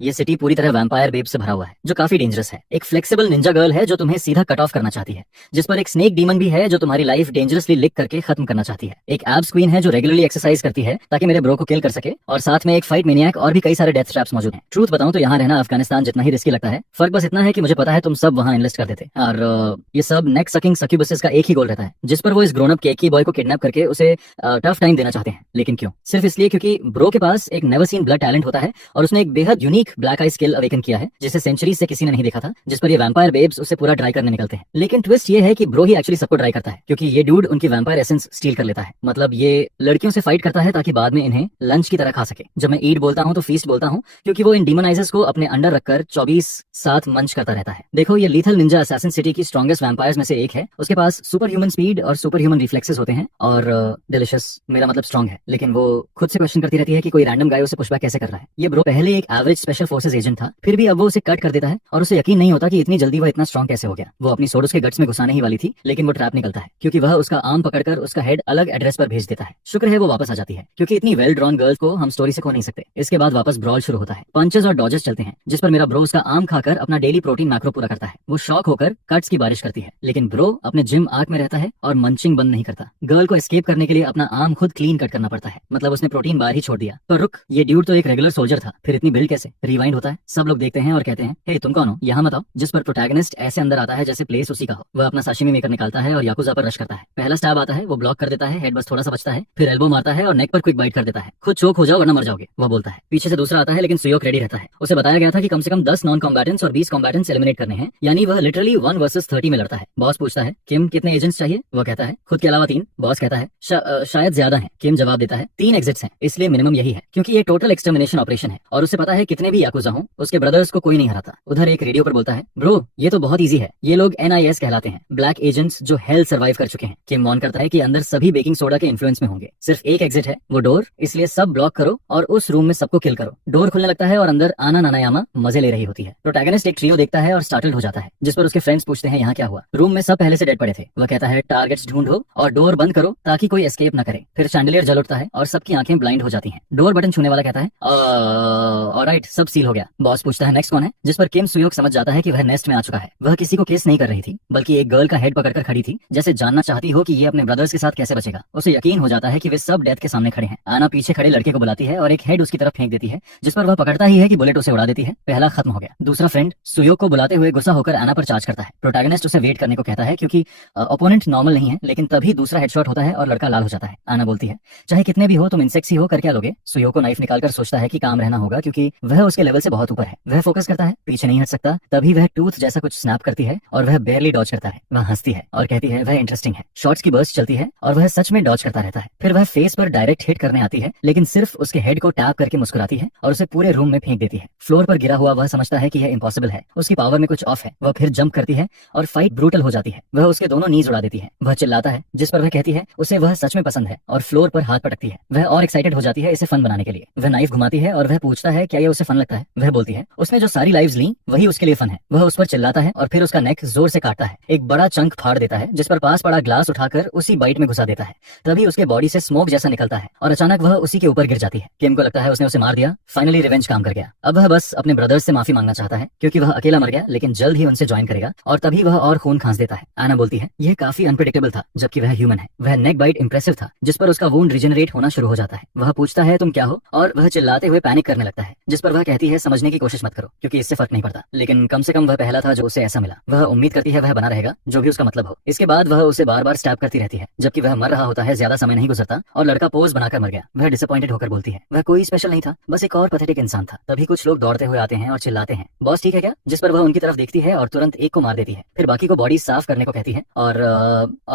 ये सिटी पूरी तरह वैम्पायर बेब से भरा हुआ है जो काफी डेंजरस है। एक फ्लेक्सिबल निंजा गर्ल है जो तुम्हें सीधा कट ऑफ करना चाहती है, जिस पर एक स्नेक डीमन भी है जो तुम्हारी लाइफ डेंजरसली लिक करके खत्म करना चाहती है। एक एब्स क्वीन है जो रेगुलरली एक्सरसाइज करती है ताकि मेरे ब्रो को किल कर सके, और साथ में एक फाइट मेनियाक और भी कई सारे डेथ ट्रैप्स मौजूद हैं। ट्रूथ बताऊं तो यहाँ रहना अफगानिस्तान जितना ही रिस्की लगता है। फर्क बस इतना है कि मुझे पता है तुम सब वहाँ इन्वेस्ट कर देते, और ये सब नेक सकिंग सक्यूबसेस का एक ही गोल रहता है, जिस पर वो इस ग्रोन अप केकी बॉय को किडनैप करके उसे टफ टाइम देना चाहते हैं। लेकिन क्यों? सिर्फ इसलिए क्योंकि ब्रो के पास एक नेवर सीन ब्लड टैलेंट होता है और उसने एक बेहद यूनिक ब्लैक आई स्किल अवेकन किया है जिसे सेंचुरी से किसी ने नहीं देखा था, जिस पर ये वैम्पायर बेब्स उसे पूरा ड्राई करने निकलते हैं। लेकिन ट्विस्ट ये है कि ब्रो ही एक्चुअली सबको ड्राई करता है, क्योंकि ये डूड उनकी वैम्पायर एसेंस स्टील कर लेता है। मतलब ये लड़कियों से फाइट करता है ताकि बाद में इन्हें लंच की तरह खा सके। जब मैं ईट बोलता हूँ तो फीस्ट बोलता हूँ, क्योंकि वो इन डीमोनाइजर्स को अपने अंडर रखकर 24/7 मंच करता रहता है। देखो, ये लीथल निंजा असैसिन सिटी की स्ट्रॉन्गेस्ट वैम्पायर्स में से एक है। उसके पास सुपर ह्यूमन स्पीड और सुपर ह्यूमन रिफ्लेक्सेस होते हैं, और डिलिशियस मेरा मतलब स्ट्रॉन्ग है। लेकिन वो खुद से क्वेश्चन करती रहती है कि कोई रैंडम गाय उसे पुशबैक कैसे कर रहा है। ये ब्रो पहले एक एवरेज स्पेशल फोर्सेस एजेंट था, फिर भी अब वो उसे कट कर देता है और उसे यकीन नहीं होता कि इतनी जल्दी वह इतना स्ट्रॉन्ग कैसे हो गया। वो अपनी सोड उसके गट्स में घुसाने ही वाली थी, लेकिन वो ट्रैप निकलता है क्योंकि वह उसका आर्म पकड़कर उसका हेड अलग एड्रेस पर भेज देता है। शुक्र है वो वापस आ जाती है, क्योंकि इतनी वेल ड्रॉन गर्ल को हम स्टोरी से खो नहीं सकते। इसके बाद वापस ब्रॉल शुरू होता है। पंचेस और डॉजेस चलते हैं, जिस पर मेरा ब्रो उसका आर्म खाकर अपना डेली प्रोटीन मैक्रो पूरा करता है। वो शॉक होकर कट्स की बारिश करती है, लेकिन ब्रो अपने जिम आर्क में रहता है और मंचिंग बंद नहीं करता। गर्ल को एस्केप करने के लिए अपना आर्म खुद क्लीन कट करना पड़ता है। मतलब उसने प्रोटीन बार ही छोड़ दिया। पर रुक, ये ड्यूड तो एक रेगुलर सोल्जर था, फिर इतनी बिल्ड कैसे? रिवाइंड होता है, सब लोग देखते हैं और कहते हैं, हे तुम कौन हो, यहाँ मत आओ। जिस पर प्रोटैगनिस्ट ऐसे अंदर आता है जैसे प्लेस उसी का हो। वह अपना साशिमी मेकर निकालता है और याकुजा पर रश करता है। पहला स्टैब आता है, वो ब्लॉक कर देता है, हेड बस थोड़ा सा बचता है, फिर एल्बो मारता है और नेक पर क्विक बाइट कर देता है। खुद चोक हो जाओ वरना मर जाओगे, वो बोलता है। पीछे से दूसरा आता है, लेकिन सुयोक रेडी रहता है। उसे बताया गया था कि कम से कम 10 नॉन कॉम्बैटेंट्स और 20 कॉम्बैटेंट्स एलिमिनेट करने हैं, यानी वह लिटरली 1 वर्सेस 30 में लड़ता है। बॉस पूछता है, किम कितने एजेंट्स चाहिए? वह कहता है, खुद के अलावा 3। बॉस कहता है, शायद ज्यादा है। किम जवाब देता है, 3 एग्जिट्स हैं, इसलिए मिनिमम यही है, क्योंकि ये टोटल एक्सटर्मिनेशन ऑपरेशन है और उसे पता है कितने भी याकुजा हों उसके ब्रदर्स को कोई नहीं हराता। उधर एक रेडियो पर बोलता है, ब्रो ये तो बहुत ईजी है, ये लोग NIS कहलाते हैं, ब्लैक एजेंट्स जो हेल सर्वाइव कर चुके हैं। किम वॉर्न करता है कि अंदर सभी बेकिंग सोडा के इन्फ्लुएंस में होंगे, सिर्फ एक एग्जिट है, वो डोर, इसलिए सब ब्लॉक करो और उस रूम में सबको किल करो। डोर खुलने लगता है और अंदर आना नानायामा मजे ले रही होती है। प्रोटैगनिस्ट एक ट्रियो देखता है और स्टार्टल्ड हो जाता है, जिस पर उसके फ्रेंड्स पूछते हैं यहाँ क्या हुआ। रूम में सब पहले से डेड पड़े थे। वह कहता है, टारगेट्स ढूंढो और डोर बंद करो ताकि कोई एस्केप न करे। फिर शैंडलियर जल उठता है और सबकी आंखें ब्लाइंड हो जाती हैं। डोर बटन छूने वाला कहता है, ऑलराइट सब सील हो गया। बॉस पूछता है, नेक्स्ट कौन है? जिस पर किम सुयोक समझ जाता है कि वह नेस्ट में आ चुका है। वह किसी को केस नहीं कर रही थी, बल्कि एक गर्ल का हेड पकड़कर खड़ी थी, जैसे जानना चाहती हो कि ये अपने ब्रदर्स के साथ कैसे बचेगा। उसे यकीन हो जाता है कि वे सब डेथ के सामने खड़े हैं। आना पीछे खड़े लड़के को बुलाती है और एक हेड उसकी तरफ फेंक देती है, जिस पर वह पकड़ता ही है कि बुलेट उसे उड़ा देती है। पहला खत्म हो गया। दूसरा फ्रेंड सुयोक को बुलाते हुए गुस्सा होकर आना पर चार्ज करता है। प्रोटैगनिस्ट उसे वेट करने को कहता है, क्योंकि ओपोनेंट नॉर्मल नहीं है, लेकिन तभी दूसरा हेडशॉट होता है और लड़का लाल हो जाता है। आना बोलती है, चाहे कितने भी हो तुम इंसेक्स ही हो, कर क्या लोगे? सुयोक को नाइफ निकालकर सोचता है कि काम रहना होगा, क्योंकि वह उसके लेवल से बहुत ऊपर है। वह फोकस करता है, पीछे नहीं हट सकता। तभी वह टूथ जैसा कुछ स्नैप करती है और वह बेयरली डॉज करता है। वह हंसती है और कहती है, वह इंटरेस्टिंग है। शॉट्स की बर्स्ट चलती है और वह सच में डॉज करता रहता है। फिर वह फेस पर डायरेक्ट हिट करने आती है, लेकिन सिर्फ उसके हेड को टैप करके मुस्कुराती है और उसे पूरे रूम में फेंक देती है। फ्लोर पर गिरा हुआ वह समझता है कि यह इम्पॉसिबल है, उसकी पावर में कुछ ऑफ है। वह फिर जंप करती है और फाइट ब्रूटल हो जाती है। वह उसके दोनों नीज उड़ा देती है। वह चिल्लाता है, जिस पर वह कहती है उसे वह सच में पसंद है, और फ्लोर पर हाथ पटकती है। वह और एक्साइटेड हो जाती है इसे फन बनाने के लिए। वह नाइफ घुमाती है और वह पूछता है, क्या ये उसे फन लगता है? वह बोलती है, उसने जो सारी लाइव्स ली वही उसके लिए फन है। वह उस पर चिल्लाता है और फिर उसका नेक जोर से काटता है। एक बड़ा चंक फाड़ देता है, जिस पर पास पड़ा ग्लास उठाकर उसी बाइट में घुसा देता है। तभी उसके बॉडी से स्मोक जैसा निकलता है और अचानक वह उसी के ऊपर गिर जाती है। किम को लगता है उसने उसे मार दिया। फाइनली रिवेंज काम कर गया। अब वह बस अपने ब्रदर्स से माफी मांगना चाहता है, क्योंकि वह अकेला मर गया, लेकिन जल्द ही उनसे ज्वाइन करेगा। और तभी वह और खून खांस देता है। आना बोलती है, यह काफी अनप्रेडिक्टेबल था, जबकि वह ह्यूमन है। वह नेक बाइट इंप्रेसिव था, जिस पर उसका वुंड रिजेनरेट होना शुरू हो जाता है। वह पूछता है, तुम क्या हो? और वह चिल्लाते हुए पैनिक करने लगता है, जिस पर वह कहती है, समझने की कोशिश मत करो, क्योंकि इससे फर्क नहीं पड़ता। लेकिन कम से कम वह पहला था जो उसे ऐसा मिला। वह उम्मीद करती है वह बना रहेगा, जो भी उसका मतलब हो। इसके बाद वह उसे बार बार स्टैब करती रहती है, जबकि वह मर रहा होता है। ज्यादा समय नहीं गुजरता और लड़का पोज बनाकर मर गया। वह डिसअपॉइंटेड होकर बोलती है, वह कोई स्पेशल नहीं था, बस एक और पैथेटिक इंसान था। तभी कुछ लोग दौड़ते हुए आते हैं और चिल्लाते हैं, बॉस ठीक है क्या? जिस पर वह उनकी तरफ देखती है और तुरंत एक को मार देती है। फिर बाकी को बॉडी साफ करने को कहती है। और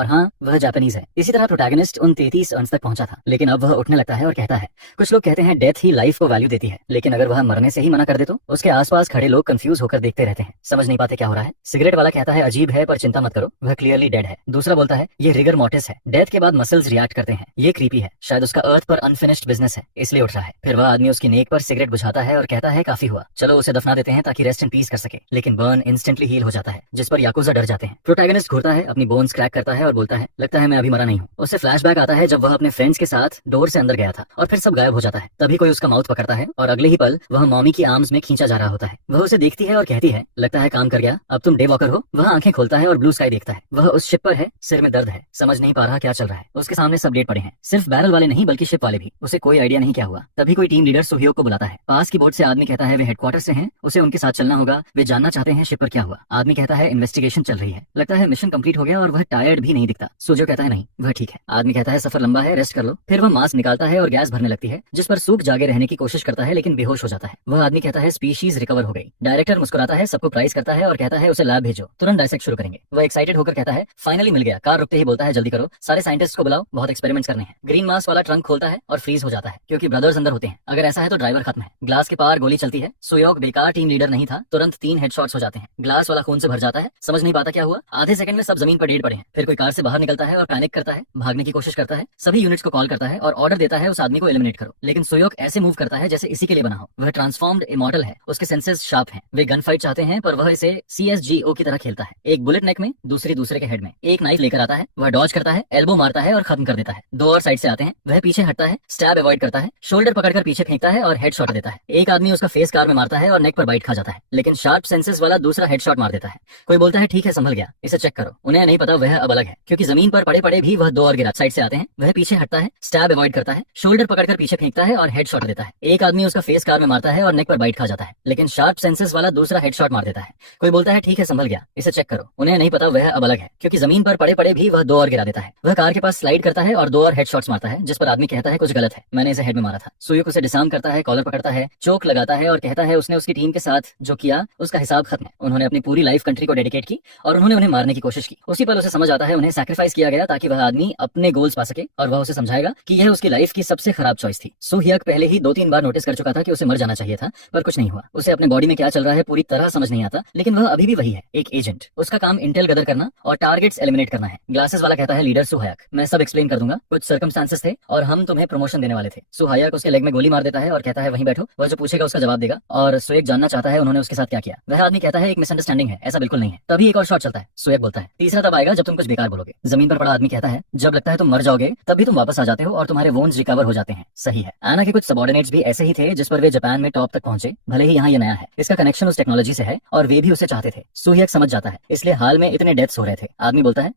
हाँ, वह जापानीज है। इसी तरह प्रोटैगनिस्ट उन 33 अंश तक पहुंचा था, लेकिन अब वह उठने लगता है और कहता है, कुछ लोग कहते हैं डेथ ही लाइफ को वैल्यू देती है, लेकिन अगर वह मरने से ही मना कर दे तो? उसके आसपास खड़े लोग कंफ्यूज होकर देखते रहते हैं, समझ नहीं पाते क्या हो रहा है। सिगरेट वाला कहता है, अजीब है पर चिंता मत करो, वह क्लियरली डेड है। दूसरा बोलता है, ये रिगर मोर्टिस है, डेथ के बाद मसल्स रिएक्ट करते हैं, ये क्रीपी है, शायद उसका अर्थ पर अनफिनिश्ड बिजनेस है, इसलिए उठ रहा है। फिर वह आदमी उसकी नेक पर सिगरेट बुझाता है और कहता है, काफी हुआ, चलो उसे दफना देते हैं ताकि रेस्ट इन पीस कर सके। लेकिन बर्न इंस्टेंटली हील हो जाता है, जिस पर याकुजा डर जाते हैं। प्रोटैगनिस्ट घूरता है, अपनी बोन्स क्रैक करता है और बोलता है, लगता है मैं अभी मरा नहीं हूँ। उससे फ्लैशबैक आता है जब वह अपने फ्रेंड्स के साथ डोर से अंदर गया था और फिर सब गायब हो जाता है। तभी कोई उसका माउथ पकड़ता है और अगले ही पल वह मॉमी की आर्म्स में खींचा जा रहा होता है। वह उसे देखती है और कहती है, लगता है काम कर गया, अब तुम डे वॉकर हो। वह आंखें खोलता है और ब्लू स्काई देखता है। वह उस शिप पर है, सिर में दर्द है, समझ नहीं पा रहा क्या चल रहा है। उसके सामने सब डेट पड़े हैं, सिर्फ बैरल वाले नहीं बल्कि शिप वाले भी। उसे कोई आइडिया नहीं क्या हुआ। तभी कोई टीम लीडर सुहियोक को बुलाता है। पास की बोट से आदमी कहता है वे हेडक्वार्टर से हैं, उसे उनके साथ चलना होगा, वे जानना चाहते हैं शिप पर क्या हुआ। आदमी कहता है इन्वेस्टिगेशन चल रही है, लगता है मिशन कंप्लीट हो गया और वह टायर्ड भी नहीं दिखता। सुजो कहता है नहीं वह ठीक है। आदमी कहता है सफर लंबा है, रेस्ट कर लो। फिर वह मास्क निकालता है और गैस भरने लगती है, जिस पर सूप जागे रहने की कोशिश करता है लेकिन बेहोश हो जाता है। वह आदमी कहता है स्पीशीज रिकवर हो गई। डायरेक्टर मुस्कुराता है, सबको प्राइज करता है और कहता है उसे लैब भेजो, तुरंत डायसेक्ट शुरू करेंगे। वह एक्साइटेड होकर कहता है फाइनली मिल गया। कार रुकते ही बोलता है जल्दी करो, सारे साइंटिस्ट को बुलाओ, बहुत एक्सपेरिमेंट्स करने हैं। ग्रीन मास्क वाला ट्रंक खोलता है और फ्रीज हो जाता है क्योंकि ब्रदर्स अंदर होते हैं। अगर ऐसा है तो ड्राइवर खत्म है। ग्लास के पार गोली चलती है। सुयोक बेकार टीम लीडर नहीं था, तुरंत 3 हेडशॉट्स हो जाते हैं। ग्लास वाला खून से भर जाता है, समझ नहीं पाता क्या हुआ। आधे सेकंड में सब जमीन पर डेड पड़े हैं। फिर कोई कार से बाहर निकलता है और पैनिक करता है, भागने की कोशिश करता है, सभी यूनिट्स को कॉल करता है और ऑर्डर देता है उस आदमी को एलिमिनेट करो। लेकिन सुयोक ऐसे मूव करता है जैसे इसी के लिए बना हो। वह ट्रांसफॉर्म्ड इमॉर्टल है, उसके सेंसेस शार्प हैं। वे गन फाइट चाहते हैं पर वह इसे CSGO की तरह खेलता है। एक बुलेट नेक में, दूसरी दूसरे के हेड में। एक नाइफ लेकर आता है, वह डॉज करता है, एल्बो मारता है और खत्म कर देता है। 2 और साइड से आते हैं, वह पीछे हटता है, स्टैब अवॉइड करता है, शोल्डर पकड़कर पीछे फेंकता है और हेडशॉट देता है। एक आदमी उसका फेस कार में मारता है और नेक पर बाइट खा जाता है, लेकिन शार्प सेंसेस वाला दूसरा हेडशॉट मार देता है। कोई बोलता है ठीक है संभल गया, इसे चेक करो। उन्हें नहीं पता वह अब अलग है, क्योंकि जमीन पर पड़े पड़े भी वह 2 और गिरा। साइड से आते हैं, वह पीछे हटता है, स्टैब अवॉइड करता है, शोल्डर पकड़कर पीछे फेंकता है और हेडशॉट देता है। एक आदमी उसका फेस कार में मारता है और नेक पर बाइट खा जाता है, लेकिन शार्प सेंसेस वाला दूसरा हेडशॉट मार देता है। कोई बोलता है ठीक है संभल गया, इसे चेक करो। उन्हें नहीं पता वह अब अलग है, क्योंकि जमीन पर पड़े पड़े भी वह 2 और गिरा देता है। वह कार के पास स्लाइड करता है और 2 और हेडशॉट्स मारता है, जिस पर आदमी कहता है कुछ गलत है, मैंने इसे हेड में मारा था। सुयुक उसे डिसआर्म करता है, कॉलर पकड़ता है, चोक लगाता है और कहता है उसने उसकी टीम के साथ जो किया उसका हिसाब खत्म है। उन्होंने अपनी पूरी लाइफ कंट्री को डेडिकेट की और उन्होंने उन्हें मारने की कोशिश की। उसी पर उसे समझ आता है उन्हें सैक्रिफाइस किया गया ताकि वह आदमी अपने गोल्स पा सके, और वह उसे समझाएगा कि यह उसकी लाइफ की सबसे खराब चॉइस थी। सो हियक पहले ही 2-3 बार नोटिस कर चुका था कि उसे मर जाना चाहिए था, पर कुछ नहीं हुआ। उसे अपने बॉडी में क्या चल रहा है पूरी तरह समझ नहीं आता, लेकिन वह अभी भी वही है, एक एजेंट। उसका काम इंटेल गदर करना और टारगेट्स एलिमिनेट करना है। ग्लासेस वाला कहता है लीडर सुहायक, मैं सब एक्सप्लेन कर दूंगा, कुछ सर्कमस्टांसेस थे और हम तुम्हें प्रमोशन देने वाले थे। सुहायक उसके लेग में गोली मार देता है और कहता है वहीं बैठो, वह जो पूछेगा उसका जवाब देगा। और सुएक जानना चाहता है उन्होंने उसके साथ क्या किया। वह आदमी कहता है एक मिसअंडरस्टैंडिंग है, ऐसा बिल्कुल नहीं है। तभी एक और शॉट चलता है। सुएक बोलता है तीसरा तब आएगा जब तुम कुछ बेकार बोलोगे। जमीन पर पड़ा आदमी कहता है जब लगता है तुम मर जाओगे तब भी तुम वापस आ जाते हो और तुम्हारे वोन्स रिकवर हो जाते हैं। सही है। आना के कुछ सबऑर्डिनेट्स भी ऐसे ही थे जिस पर वे जापान में टॉप तक पहुंचे, भले ही यहाँ ये नया है। इसका कनेक्शन उस टेक्नोलॉजी से है और वे भी उसे चाहते थे। सुहियक समझ जाता है, इसलिए हाल में इतने डेथ्स हो रहे थे। आदमी बोलता है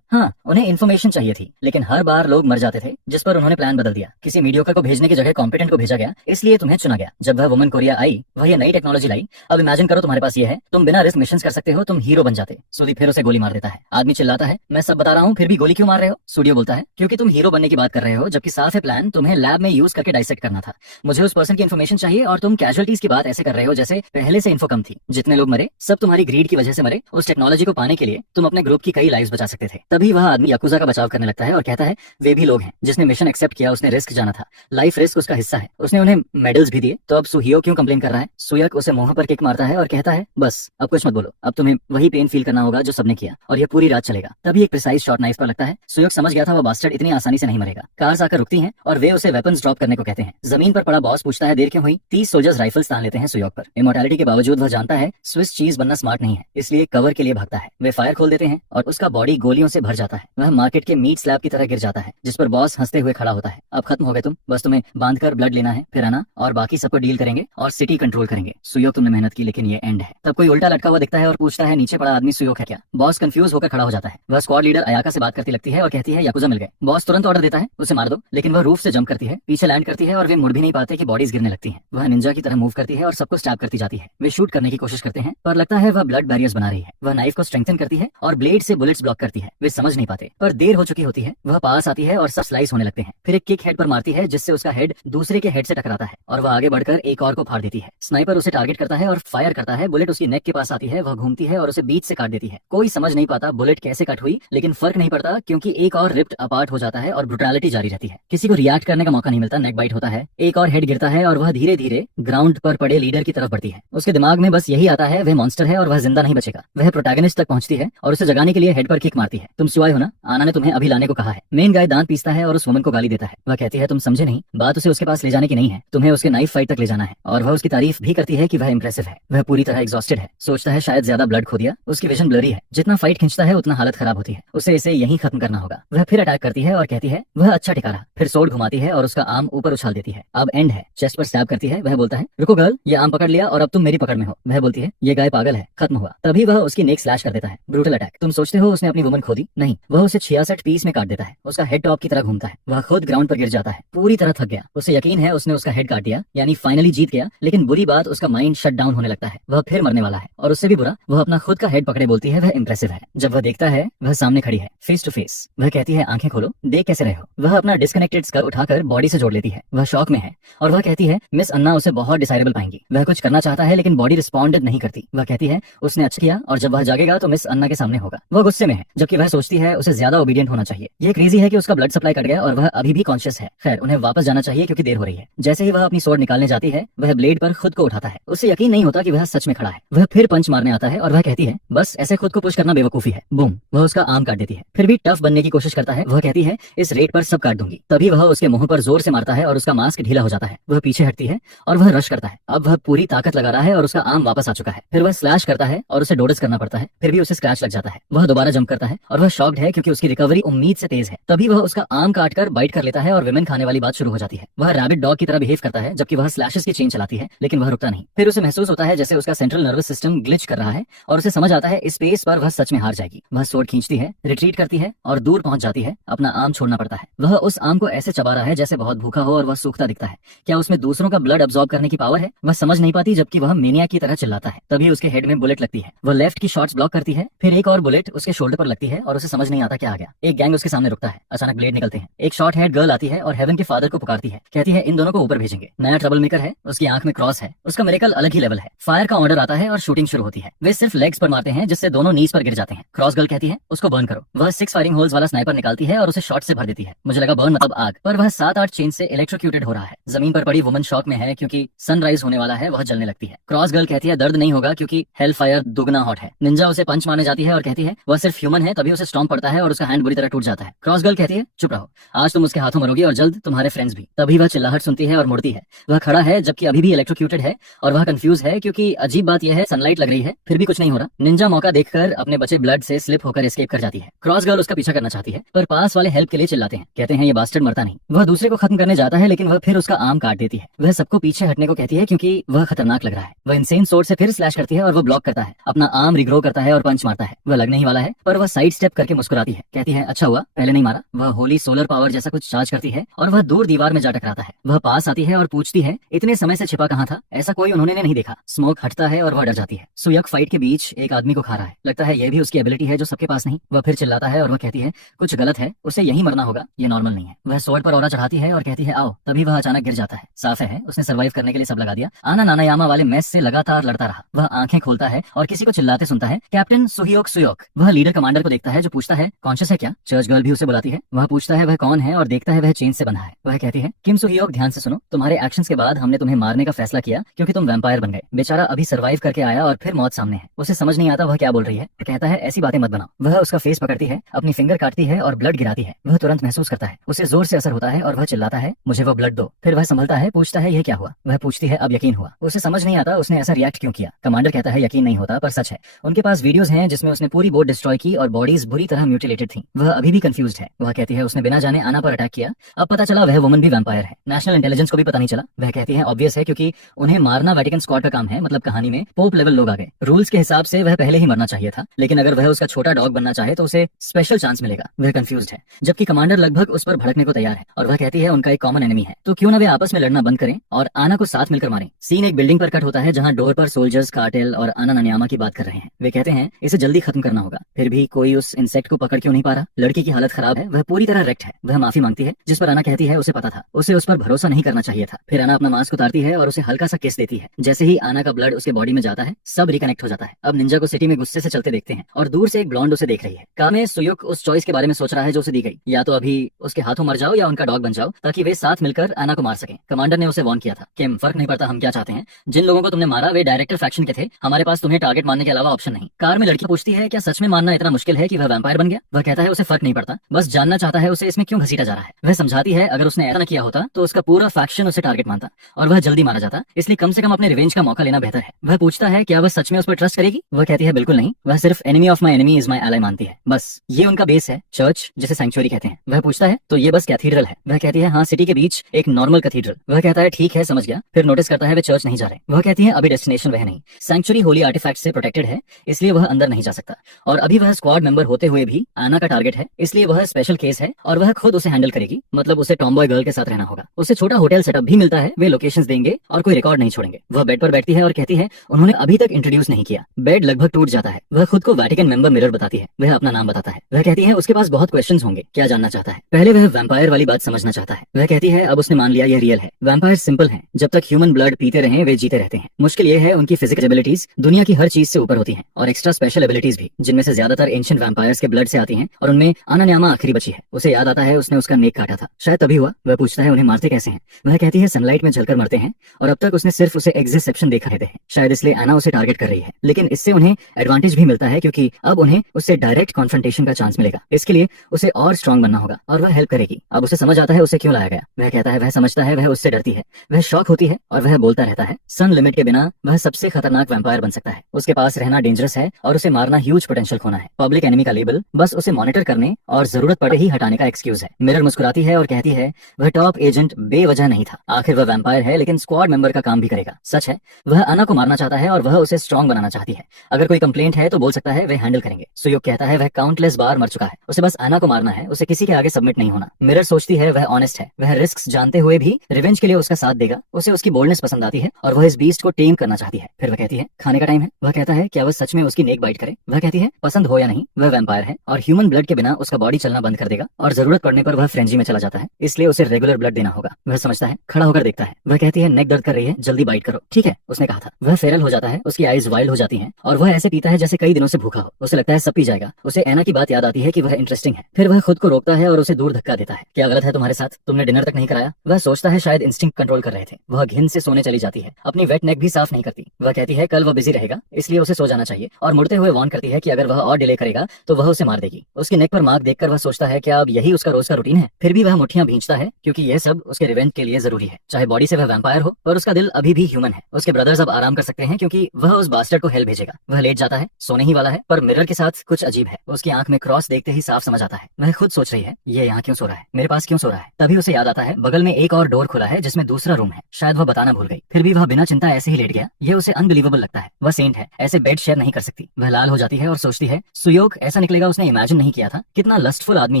हाँ, उन्हें इन्फॉर्मेशन चाहिए थी, लेकिन हर बार लोग मर जाते थे, जिस पर उन्होंने प्लान बदल दिया। किसी मीडियोकर को भेजने की जगह कॉम्पिटेंट को भेजा गया, इसलिए तुम्हें चुना गया। जब वह वुमन कोरिया आई, वह ये नई टेक्नोलॉजी लाई। अब इमेजिन करो तुम्हारे पास ये है, तुम बिना रिस्क मिशन कर सकते हो, तुम हीरो बन जाते। सूदी फिर उसे गोली मार देता है। आदमी चिल्लाता है मैं सब बता रहा हूँ फिर भी गोली क्यों मार रहे हो। स्टूडियो बोलता है क्योंकि तुम हीरो बनने की बात कर रहे हो, जबकि साफ है प्लान तुम्हें लैब में यूज करके डाइसेक्ट करना था। मुझे उस पर्सन की इन्फॉर्मेशन चाहिए और तुम कैजुअलिटीज की बात ऐसे कर रहे हो जैसे पहले से इन्फो कम थी। जितने लोग मरे सब तुम्हारी ग्रीड की वजह से मरे। उस टेक्नोलॉजी को पाने के लिए तुम अपने ग्रुप की कई लाइव्स बचा सकते थे। तभी वह आदमी याकुजा का बचाव करने लगता है और कहता है वे भी लोग हैं जिसने मिशन एक्सेप्ट किया, उसने रिस्क जाना था, लाइफ रिस्क उसका हिस्सा है, उसने उन्हें मेडल्स भी दिए। तो अब सुहियो क्यों कंप्लेन कर रहा है। सुयक उसे मुंह पर किक मारता है और कहता है बस अब कुछ मत बोलो, अब तुम्हें वही पेन फील करना होगा जो सबने किया और यह पूरी रात चलेगा। तभी एक प्रिसाइज शॉट नाइफ पर लगता है। सुयक समझ गया था वह बास्टर्ड इतनी आसानी से नहीं मरेगा। कार्स आकर रुकती हैं और वे उसे वेपन्स ड्रॉप करने को कहते हैं। जमीन पर पड़ा बॉस पूछता है देर क्यों हुई। 30 सोल्जर्स राइफल्स तान लेते हैं सुयोग पर। इमोर्टैलिटी के बावजूद वह जानता है स्विस चीज बनना स्मार्ट नहीं है, इसलिए कवर के लिए भागता है। वे फायर खोल देते हैं और उसका बॉडी गोलियों से भर जाता है। वह मार्केट के मीट स्लैब की तरह गिर जाता है, जिस पर बॉस हंसते हुए खड़ा होता है। अब खत्म हो गए तुम, बस तुम्हें बांधकर ब्लड लेना है, फिर आना और बाकी सबको डील करेंगे और सिटी कंट्रोल करेंगे। सुयोग तुमने मेहनत की लेकिन ये एंड है। तब कोई उल्टा लटका हुआ दिखता है और पूछता है नीचे पड़ा आदमी सुयोग है क्या। बॉस कंफ्यूज होकर खड़ा हो जाता है। वह स्क्वाड लीडर अयाका से बात करती लगती है और कहती है याकुजा मिल गए। बॉस तुरंत ऑर्डर देता है उसे मार दो, लेकिन वह रूफ से जंप करती है, पीछे लैंड करती है और वे मुड़ भी नहीं पाते कि बॉडीज गिरने लगती हैं। वह निंजा की तरह मूव करती है और सबको स्टैब करती जाती है। वे शूट करने की कोशिश करते हैं पर लगता है वह ब्लड बैरियर्स बना रही है। वह नाइफ को स्ट्रेंथन करती है और ब्लेड से बुलेट्स ब्लॉक करती है। वे समझ नहीं पाते पर देर हो चुकी होती है। वह पास आती है और सब स्लाइस होने लगते हैं। फिर एक किक हेड पर मारती है जिससे उसका हेड दूसरे के हेड से टकराता है और वह आगे बढ़कर एक और को फाड़ देती है। स्नाइपर उसे टारगेट करता है और फायर करता है। बुलेट उसकी नेक के पास आती है, वह घूमती है और उसे बीच से काट देती है। कोई समझ नहीं पाता बुलेट कैसे कट हुई, लेकिन फर्क नहीं पड़ता क्योंकि एक और रिप्ट अपार्ट हो जाता है और ब्रुटैलिटी जारी रहती है। किसी को रिएक्ट करने का मौका नहीं मिलता। नेक बाइट होता है, एक और हेड गिरता है और वह धीरे धीरे ग्राउंड पर पड़े लीडर की तरफ बढ़ती है। उसके दिमाग में बस यही आता है वह मॉन्स्टर है और वह जिंदा नहीं बचेगा। वह प्रोटैगनिस्ट तक पहुंचती है और उसे जगाने के लिए हेड पर किक मारती है। तुम सुआए हो ना, आना ने तुम्हें अभी लाने को कहा है। मेन गाय दांत पीसता है और उस वुमन को गाली देता है। वह कहती है तुम समझे नहीं, बात उसे उसके पास ले जाने की नहीं है, तुम्हें उसके नाइफ फाइट तक ले जाना है। और वह उसकी तारीफ भी करती है कि वह इंप्रेसिव है। वह पूरी तरह एग्जॉस्टेड है, सोचता है शायद ज्यादा ब्लड खो दिया। उसकी विजन ब्लरी है, जितना फाइट खींचता है उतना हालत खराब होती है। उसे इसे यहीं खत्म करना होगा। वह फिर अटैक करती है और कहती है वह अच्छा टिका रहा। फिर सोड घुमाती है और उसका आर्म ऊपर उछाल देती है। अब एंड है। चेस्ट पर स्टैब करती है। वह बोलता है, रुको गर्ल, ये आम पकड़ लिया और अब तुम मेरी पकड़ में हो। वह बोलती है, ये गाय पागल है, खत्म हुआ। तभी वह उसकी नेक स्लैश कर देता है, ब्रूटल अटैक। तुम सोचते हो उसने अपनी वुमन खो दी? नहीं, वह उसे 66 पीस में काट देता है। उसका हेड टॉप की तरह घूमता है। वह खुद ग्राउंड पर गिर जाता है, पूरी तरह थक गया। उसे यकीन है उसने उसका हेड काट दिया, यानी फाइनली जीत गया। लेकिन बुरी बात, उसका माइंड शट डाउन होने लगता है। वह फिर मरने वाला है। और उससे भी बुरा, वह अपना खुद का हेड पकड़े बोलती है, वह इंप्रेसिव है। जब वह देखता है, वह सामने खड़ी है, फेस टू फेस। वह कहती है, आंखें खोलो, देख कैसे रहे हो। वह अपना डिस्कनेक्टेड स्कर उठाकर बॉडी से जोड़ लेती है। वह शॉक में है और वह कहती है, मिस अन्ना उसे बहुत डिसाइरेबल पाएंगी। वह कुछ करना चाहता है लेकिन बॉडी रिस्पॉन्ड नहीं करती। वह कहती है, उसने अच्छा किया और जब वह जागेगा तो मिस अन्ना के सामने होगा। वह गुस्से में है, जबकि वह सोचती है उसे ज्यादा ओबीडियंट होना चाहिए। ये क्रेजी है कि उसका ब्लड सप्लाई कट गया और वह अभी भी कॉन्शियस है। खैर, उन्हें वापस जाना चाहिए क्योंकि देर हो रही है। जैसे ही वह अपनी स्वॉर्ड निकालने जाती है, वह ब्लेड पर खुद को उठाता है। उसे यकीन नहीं होता कि वह सच में खड़ा है। वह फिर पंच मारने आता है और वह कहती है, बस ऐसे खुद को पुश करना बेवकूफी है। बूम, वह उसका आर्म काट देती है। फिर भी टफ बनने की कोशिश करता है। वह कहती है, इस रेट पर सब काट दूंगी। तभी वह उसके मुंह पर जोर से मारता है और उसका मास्क ढीला हो जाता है। वह पीछे हटती है और वह रश करता है। अब वह पूरी ताकत लगा रहा है और उसका आर्म वापस आ चुका है। फिर वह स्लैश करता है और उसे डोडस करना पड़ता है। फिर भी उसे स्क्रैच लग जाता है। वह दोबारा जंप करता है और वह शॉक्ड है क्योंकि उसकी रिकवरी उम्मीद से तेज है। तभी वह उसका आर्म काटकर बाइट कर लेता है और विमेन खाने वाली बात शुरू हो जाती है। वह रैबिट डॉग की तरह बिहेव करता है, जबकि वह स्लैशेस की चेन चलाती है, लेकिन वह रुकता नहीं। फिर उसे महसूस होता है जैसे उसका सेंट्रल नर्वस सिस्टम ग्लिच कर रहा है और उसे समझ आता है इस स्पेस पर वह सच में हार जाएगी। वह स्वॉर्ड खींचती है, रिट्रीट करती है और दूर पहुंच जाती है। अपना आर्म छोड़ना पड़ता है। वह उस आर्म को ऐसे चबा रहा है जैसे बहुत भूखा हो और वह सूखता दिखता है। क्या उसमें दूसरों का ब्लड अब्सॉर्ब करने की पावर है? वह समझ नहीं पाती, जबकि वह मेनिया की तरह चिल्लाता है। तभी उसके हेड में बुलेट लगती है। वह लेफ्ट की शॉट्स ब्लॉक करती है। फिर एक और बुलेट उसके शोल्डर पर लगती है और उसे समझ नहीं आता क्या आ गया। एक गैंग उसके सामने रुकता है। अचानक ब्लेड निकलते हैं। एक शॉर्ट हेड गर्ल आती है और हेवन के फादर को पुकारती है। कहती है, इन दोनों को ऊपर भेजेंगे। नया ट्रबल मेकर है, उसकी आंख में क्रॉस है। उसका मिरेकल अलग ही लेवल है। फायर का ऑर्डर आता है और शूटिंग शुरू होती है। वे सिर्फ लेग्स पर मारते हैं, जिससे दोनों नीज पर गिर जाते हैं। क्रॉस गर्ल कहती है, उसको बर्न करो। वह 6 फायरिंग होल्स वाला स्नाइपर निकालती है और उसे शॉट से भर देती है। मुझे लगा बर्न मतलब आग, पर वह 7-8 चेन से इलेक्ट्रोक्यूटेड हो रहा है। जमीन पर पड़ी वुमन शॉक में है क्योंकि सनराइज होने वाला है। वह जलने लगती है। क्रॉस गर्ल कहती है, दर्द नहीं होगा क्योंकि हेल फायर दुगना हॉट है। निंजा उसे पंच मारने जाती है और कहती है, वह सिर्फ ह्यूमन है। तभी उसे स्टॉम्प पड़ता है और उसका हैंड बुरी तरह टूट जाता है। क्रॉस गर्ल कहती है, चुप रहो, आज तुम उसके हाथों मरोगी और जल्द तुम्हारे फ्रेंड्स भी। तभी वह चिल्लाहट सुनती है और मुड़ती है। वह खड़ा है जबकि अभी भी इलेक्ट्रोक्यूटेड है और वह कंफ्यूज है क्योंकि अजीब बात यह है, सनलाइट लग रही है फिर भी कुछ नहीं हो रहा। निंजा मौका देखकर अपने बचे ब्लड से स्लिप होकर एस्केप कर जाती है। क्रॉस गर्ल उसका पीछा करना चाहती है, पर पास वाले हेल्प के लिए चिल्लाते हैं। कहते हैं, ये बास्टर्ड मरता नहीं। वह दूसरे को खत्म करने जाता है, लेकिन वह फिर उसका आर्म काट देती है। वह सबको पीछे हटने को कहती है क्योंकि वह खतरनाक लग रहा है। वह इनसेन सोर्ड से फिर स्लैश करती है और वह ब्लॉक करता है। अपना आर्म रिग्रो करता है और पंच मारता है। वह लगने ही वाला है, पर वह साइड स्टेप करके मुस्कुराती है। कहती है, अच्छा हुआ पहले नहीं मारा। वह होली सोलर पावर जैसा कुछ चार्ज करती है और वह दूर दीवार में जा टकराता है। वह पास आती है और पूछती है, इतने समय से छिपा कहाँ था? ऐसा कोई उन्होंने नहीं देखा। स्मोक हटता है और वह डर जाती है। सुयक फाइट के बीच एक आदमी को खा रहा है। लगता है यह भी उसकी एबिलिटी है जो सबके पास नहीं। वह फिर चिल्लाता है और वह कहती है, कुछ गलत है, उसे यही मरना होगा, ये नॉर्मल नहीं है। वह स्वॉर्ड पर ऑरा चढ़ाती है और कहती है, आओ। तभी वह अचानक गिर जाता है। साफ है उसने सर्वाइव करने के लिए सब लगा दिया। आना नानायामा वाले मैस से लगातार लड़ता रहा। वह आंखें खोलता है और किसी को चिल्लाते सुनता है, कैप्टन सुहियोक सुयोक। वह लीडर कमांडर को देखता है जो पूछता है, कॉन्शियस है क्या? चर्च गर्ल भी उसे बुलाती है। वह पूछता है वह कौन है और देखता है वह चेन से बंधा है। वह कहती है, किम सुहियोक, ध्यान से सुनो, तुम्हारे एक्शंस के बाद हमने तुम्हें मारने का फैसला किया क्योंकि तुम वैम्पायर बन गए। बेचारा अभी सर्वाइव करके आया और फिर मौत सामने है। उसे समझ नहीं आता वह क्या बोल रही है। कहता है, ऐसी बातें मत बनाओ। वह उसका फेस पकड़ती है, अपनी फिंगर काटती है और ब्लड गिराती है। वह तुरंत महसूस करता है, उसे जोर से असर होता है और वह चिल्लाता है, मुझे वो ब्लड दो। फिर वह संभलता है, पूछता है, ये क्या हुआ? वह पूछती है, अब यकीन हुआ? उसे समझ नहीं आता उसने ऐसा रिएक्ट क्यों किया। कमांडर कहता है, यकीन नहीं होता पर सच है। उनके पास वीडियोस हैं जिसमें उसने पूरी बोट डिस्ट्रॉय की और बॉडीज बुरी तरह म्यूटिलेटेड थी। वह अभी भी कंफ्यूज्ड है। वह कहती है, उसने बिना जाने आना पर अटैक किया। अब पता चला वह वुमन भी वैम्पायर है। नेशनल इंटेलिजेंस को भी पता नहीं चला। वह कहती है, ऑब्वियस है क्योंकि उन्हें मारना वेटिकन स्क्वाड का काम है। मतलब कहानी में पोप लेवल लोग आ गए। रूल्स के हिसाब से वह पहले ही मरना चाहिए था, लेकिन अगर वह उसका छोटा डॉग बनना चाहे तो उसे स्पेशल चांस मिलेगा। वह कंफ्यूज्ड है, जबकि कमांडर लगभग उस पर भड़कने को तैयार है और वह कहती है उनका एक कॉमन एनिमी है, तो क्यों ना वे आपस में लड़ना बंद करें और आना को साथ मिलकर मारें। सीन एक बिल्डिंग पर कट होता है जहां डोर पर सोल्जर्स, कार्टेल और आना नानियामा की बात कर रहे हैं। वे कहते हैं इसे जल्दी खत्म करना होगा, फिर भी कोई उस इंसेक्ट को पकड़ क्यों नहीं पा रहा। लड़की की हालत खराब है, वह पूरी तरह रेक्ट है। वह माफी मांगती है, जिस पर आना कहती है उसे पता था, उसे उस पर भरोसा नहीं करना चाहिए था। फिर आना अपना मास्क उतारती है और उसे हल्का सा किस देती है। जैसे ही आना का ब्लड उसके बॉडी में जाता है, सब रिकनेक्ट हो जाता है। अब निंजा को सिटी में गुस्से से चलते देखते हैं और दूर से एक ब्लॉन्ड उसे देख रही है। कामे सुयुक उस चॉइस के बारे में सोच रहा है जो उसे दी गई, या तो अभी उसके हाथों मर जाओ या उनका डॉग बन जाओ ताकि वे साथ मिलकर आना को मार सकें। कमांडर ने उसे वार्न किया था, किम फर्क नहीं पड़ता हम क्या चाहते हैं, जिन लोगों को तुमने मारा वे डायरेक्टर फैक्शन के थे, हमारे पास तुम्हें टारगेट मारने के अलावा ऑप्शन नहीं। कार में लड़की पूछती है, क्या सच में मानना इतना मुश्किल है कि वह वैम्पायर बन गया? वह कहता है उसे फर्क नहीं पड़ता, बस जानना चाहता है उसे इसमें क्यों घसीटा जा रहा है। वह समझाती है अगर उसने ऐसा न किया होता तो उसका पूरा फैक्शन उसे टारगेट मानता और वह जल्दी मारा जाता, इसलिए कम से कम अपने रिवेंज का मौका लेना बेहतर है। वह पूछता है क्या वह सच में उस पर ट्रस्ट करेगी? वह कहती है बिल्कुल नहीं, वह सिर्फ enemy of my enemy is my ally मानती है। बस ये उनका बेस है, चर्च जिसे सैंक्चुअरी कहते हैं। वह पूछता है तो ये बस कैथीड्रल है? वह कहती है हाँ, सिटी के बीच एक नॉर्मल कैथीड्रल। वह कहता है ठीक ठीक है समझ गया। फिर नोटिस करता है वे चर्च नहीं जा रहे। वह कहती है अभी डेस्टिनेशन वह नहीं, सैंक्चुरी होली आर्टिफैक्ट से प्रोटेक्टेड है इसलिए वह अंदर नहीं जा सकता, और अभी वह स्क्वाड मेंबर होते हुए भी आना का टारगेट है इसलिए वह स्पेशल केस है और वह खुद उसे हैंडल करेगी, मतलब उसे टॉमबॉय गर्ल के साथ रहना होगा। उसे छोटा होटल सेटअप भी मिलता है, वे लोकेशंस देंगे और कोई रिकॉर्ड नहीं छोड़ेंगे। वह बेड पर बैठती है और कहती है उन्होंने अभी तक इंट्रोड्यूस नहीं किया। बेड लगभग टूट जाता है। वह खुद को वैटिकन मेंबर मिरर बताती है। वह अपना नाम बताता है। वह कहती है उसके पास बहुत क्वेश्चंस होंगे, क्या जानना चाहता है। पहले वह वैम्पायर वाली बात समझना चाहता है। वह कहती है अब उसने मान लिया यह रियल है। वैम्पायर सिंपल हैं, जब तक ह्यूमन ब्लड पीते रहें वे जीते रहते हैं। मुश्किल यह है उनकी फिजिकल एबिलिटीज दुनिया की हर चीज से ऊपर होती हैं, और एक्स्ट्रा स्पेशल एबिलिटीज भी, जिनमें से ज्यादातर एंशिएंट वैम्पायर्स के ब्लड से आती हैं, और उनमें आनान्यामा आखिरी बची है। उसे याद आता है उसने उसका नेक काटा था, शायद तभी हुआ। वह पूछता है उन्हें मारते कैसे हैं। वह कहती है सनलाइट में जलकर मरते हैं, और अब तक उसने सिर्फ उसे एग्जिसेप्शन देखा रहते हैं, शायद इसलिए एना उसे टारगेट कर रही है। लेकिन इससे उन्हें एडवांटेज भी मिलता है क्योंकि अब उन्हें उससे डायरेक्ट कॉन्फ्रंटेशन का चांस मिलेगा। इसके लिए उसे और स्ट्रांग बनना होगा और वह हेल्प करेगी। अब उसे समझ आता है उसे क्यों लाया गया। वह कहता है वह समझता है वह उससे डरती है, वह शॉक होती है और वह बोलता रहता है सन लिमिट के बिना वह सबसे खतरनाक वैम्पायर बन सकता है। उसके पास रहना डेंजरस है और उसे मारना ह्यूज पोटेंशियल खोना है। पब्लिक एनिमी का लेबल बस उसे मॉनिटर करने और जरूरत पड़े ही हटाने का एक्सक्यूज है। मिरर मुस्कुराती है और कहती है वह टॉप एजेंट बेवजह नहीं था, आखिर वह वैम्पायर है लेकिन स्क्वाड मेंबर का काम भी करेगा। सच है वह अना को मारना चाहता है और वह उसे स्ट्रांग बनाना चाहती है। अगर कोई कंप्लेंट है तो बोल सकता है वे हैंडल करेंगे। सुयोग कहता है वह काउंटलेस बार मर चुका है, उसे बस अना को मारना है, उसे किसी के आगे सबमिट नहीं होना। मिरर सोचती है वह ऑनेस्ट है, वह रिस्क जानते हुए भी रिवेंज के लिए उसका साथ देगा। उसे उसकी बोल्डनेस पसंद आती है और वह इस बीस्ट को टेम करना चाहती है। फिर वह कहती है खाने का टाइम है। वह कहता है क्या वह सच में उसकी नेक बाइट करे। वह कहती है पसंद हो या नहीं वह वैम्पायर है और ह्यूमन ब्लड के बिना उसका बॉडी चलना बंद कर देगा, और जरूरत पड़ने पर वह फ्रेंजी में चला जाता है, इसलिए उसे रेगुलर ब्लड देना होगा। वह समझता है, खड़ा होकर देखता है। वह कहती है नेक दर्द कर रही है, जल्दी बाइट करो। ठीक है उसने कहा था। वह फेरल हो जाता है, उसकी आईज वाइल्ड हो जाती हैं और वह ऐसे पीता है जैसे कई दिनों से भूखा हो। उसे लगता है सब पी जाएगा। उसे एना की बात याद आती है कि वह इंटरेस्टिंग है। फिर वह खुद को रोकता है और उसे दूर धक्का देता है। क्या गलत है तुम्हारे साथ, तुमने डिनर तक नहीं कराया। वह सोचता है शायद इंस्टिंक्ट कंट्रोल कर रहे थे। वह घिन से सोने चली जाती है, अपनी वेट नेक भी साफ नहीं करती। वह कहती है कल वह बिजी रहेगा इसलिए उसे सो जाना चाहिए, और मुड़ते हुए वार्न करती है कि अगर वह और डिले करेगा तो वह उसे मार देगी। उसकी नेक पर मार्क देखकर वह सोचता है क्या अब यही उसका रोज का रूटीन है। फिर भी वह मुट्ठियां भींचता है क्योंकि यह सब उसके रिवेंज के लिए जरूरी है। चाहे बॉडी से वह वैम्पायर हो पर उसका दिल अभी भी ह्यूमन है। उसके ब्रदर्स अब आराम कर सकते हैं क्योंकि वह उस बास्टर्ड को हेल भेजेगा। वह लेट जाता है, सोने ही वाला है, पर मिरर के साथ कुछ अजीब है। उसकी आंख में क्रॉस देखते ही साफ समझ आता है। वह खुद सोच रही है ये यहाँ क्यों सो रहा है, मेरे पास क्यों सो रहा है। तभी उसे याद आता है बगल में एक और डोर खुला है जिसमें दूसरा रूम है, शायद वह बताना भूल गई। फिर भी वह बिना चिंता ऐसे ही लेट गया। ये उसे अनबिलीवेबल लगता है। वह सेंट है, ऐसे बेड शेयर नहीं कर सकती। वह लाल हो जाती है और सोचती है सुयोग ऐसा निकलेगा उसने इमेजिन नहीं किया था। कितना लस्टफुल आदमी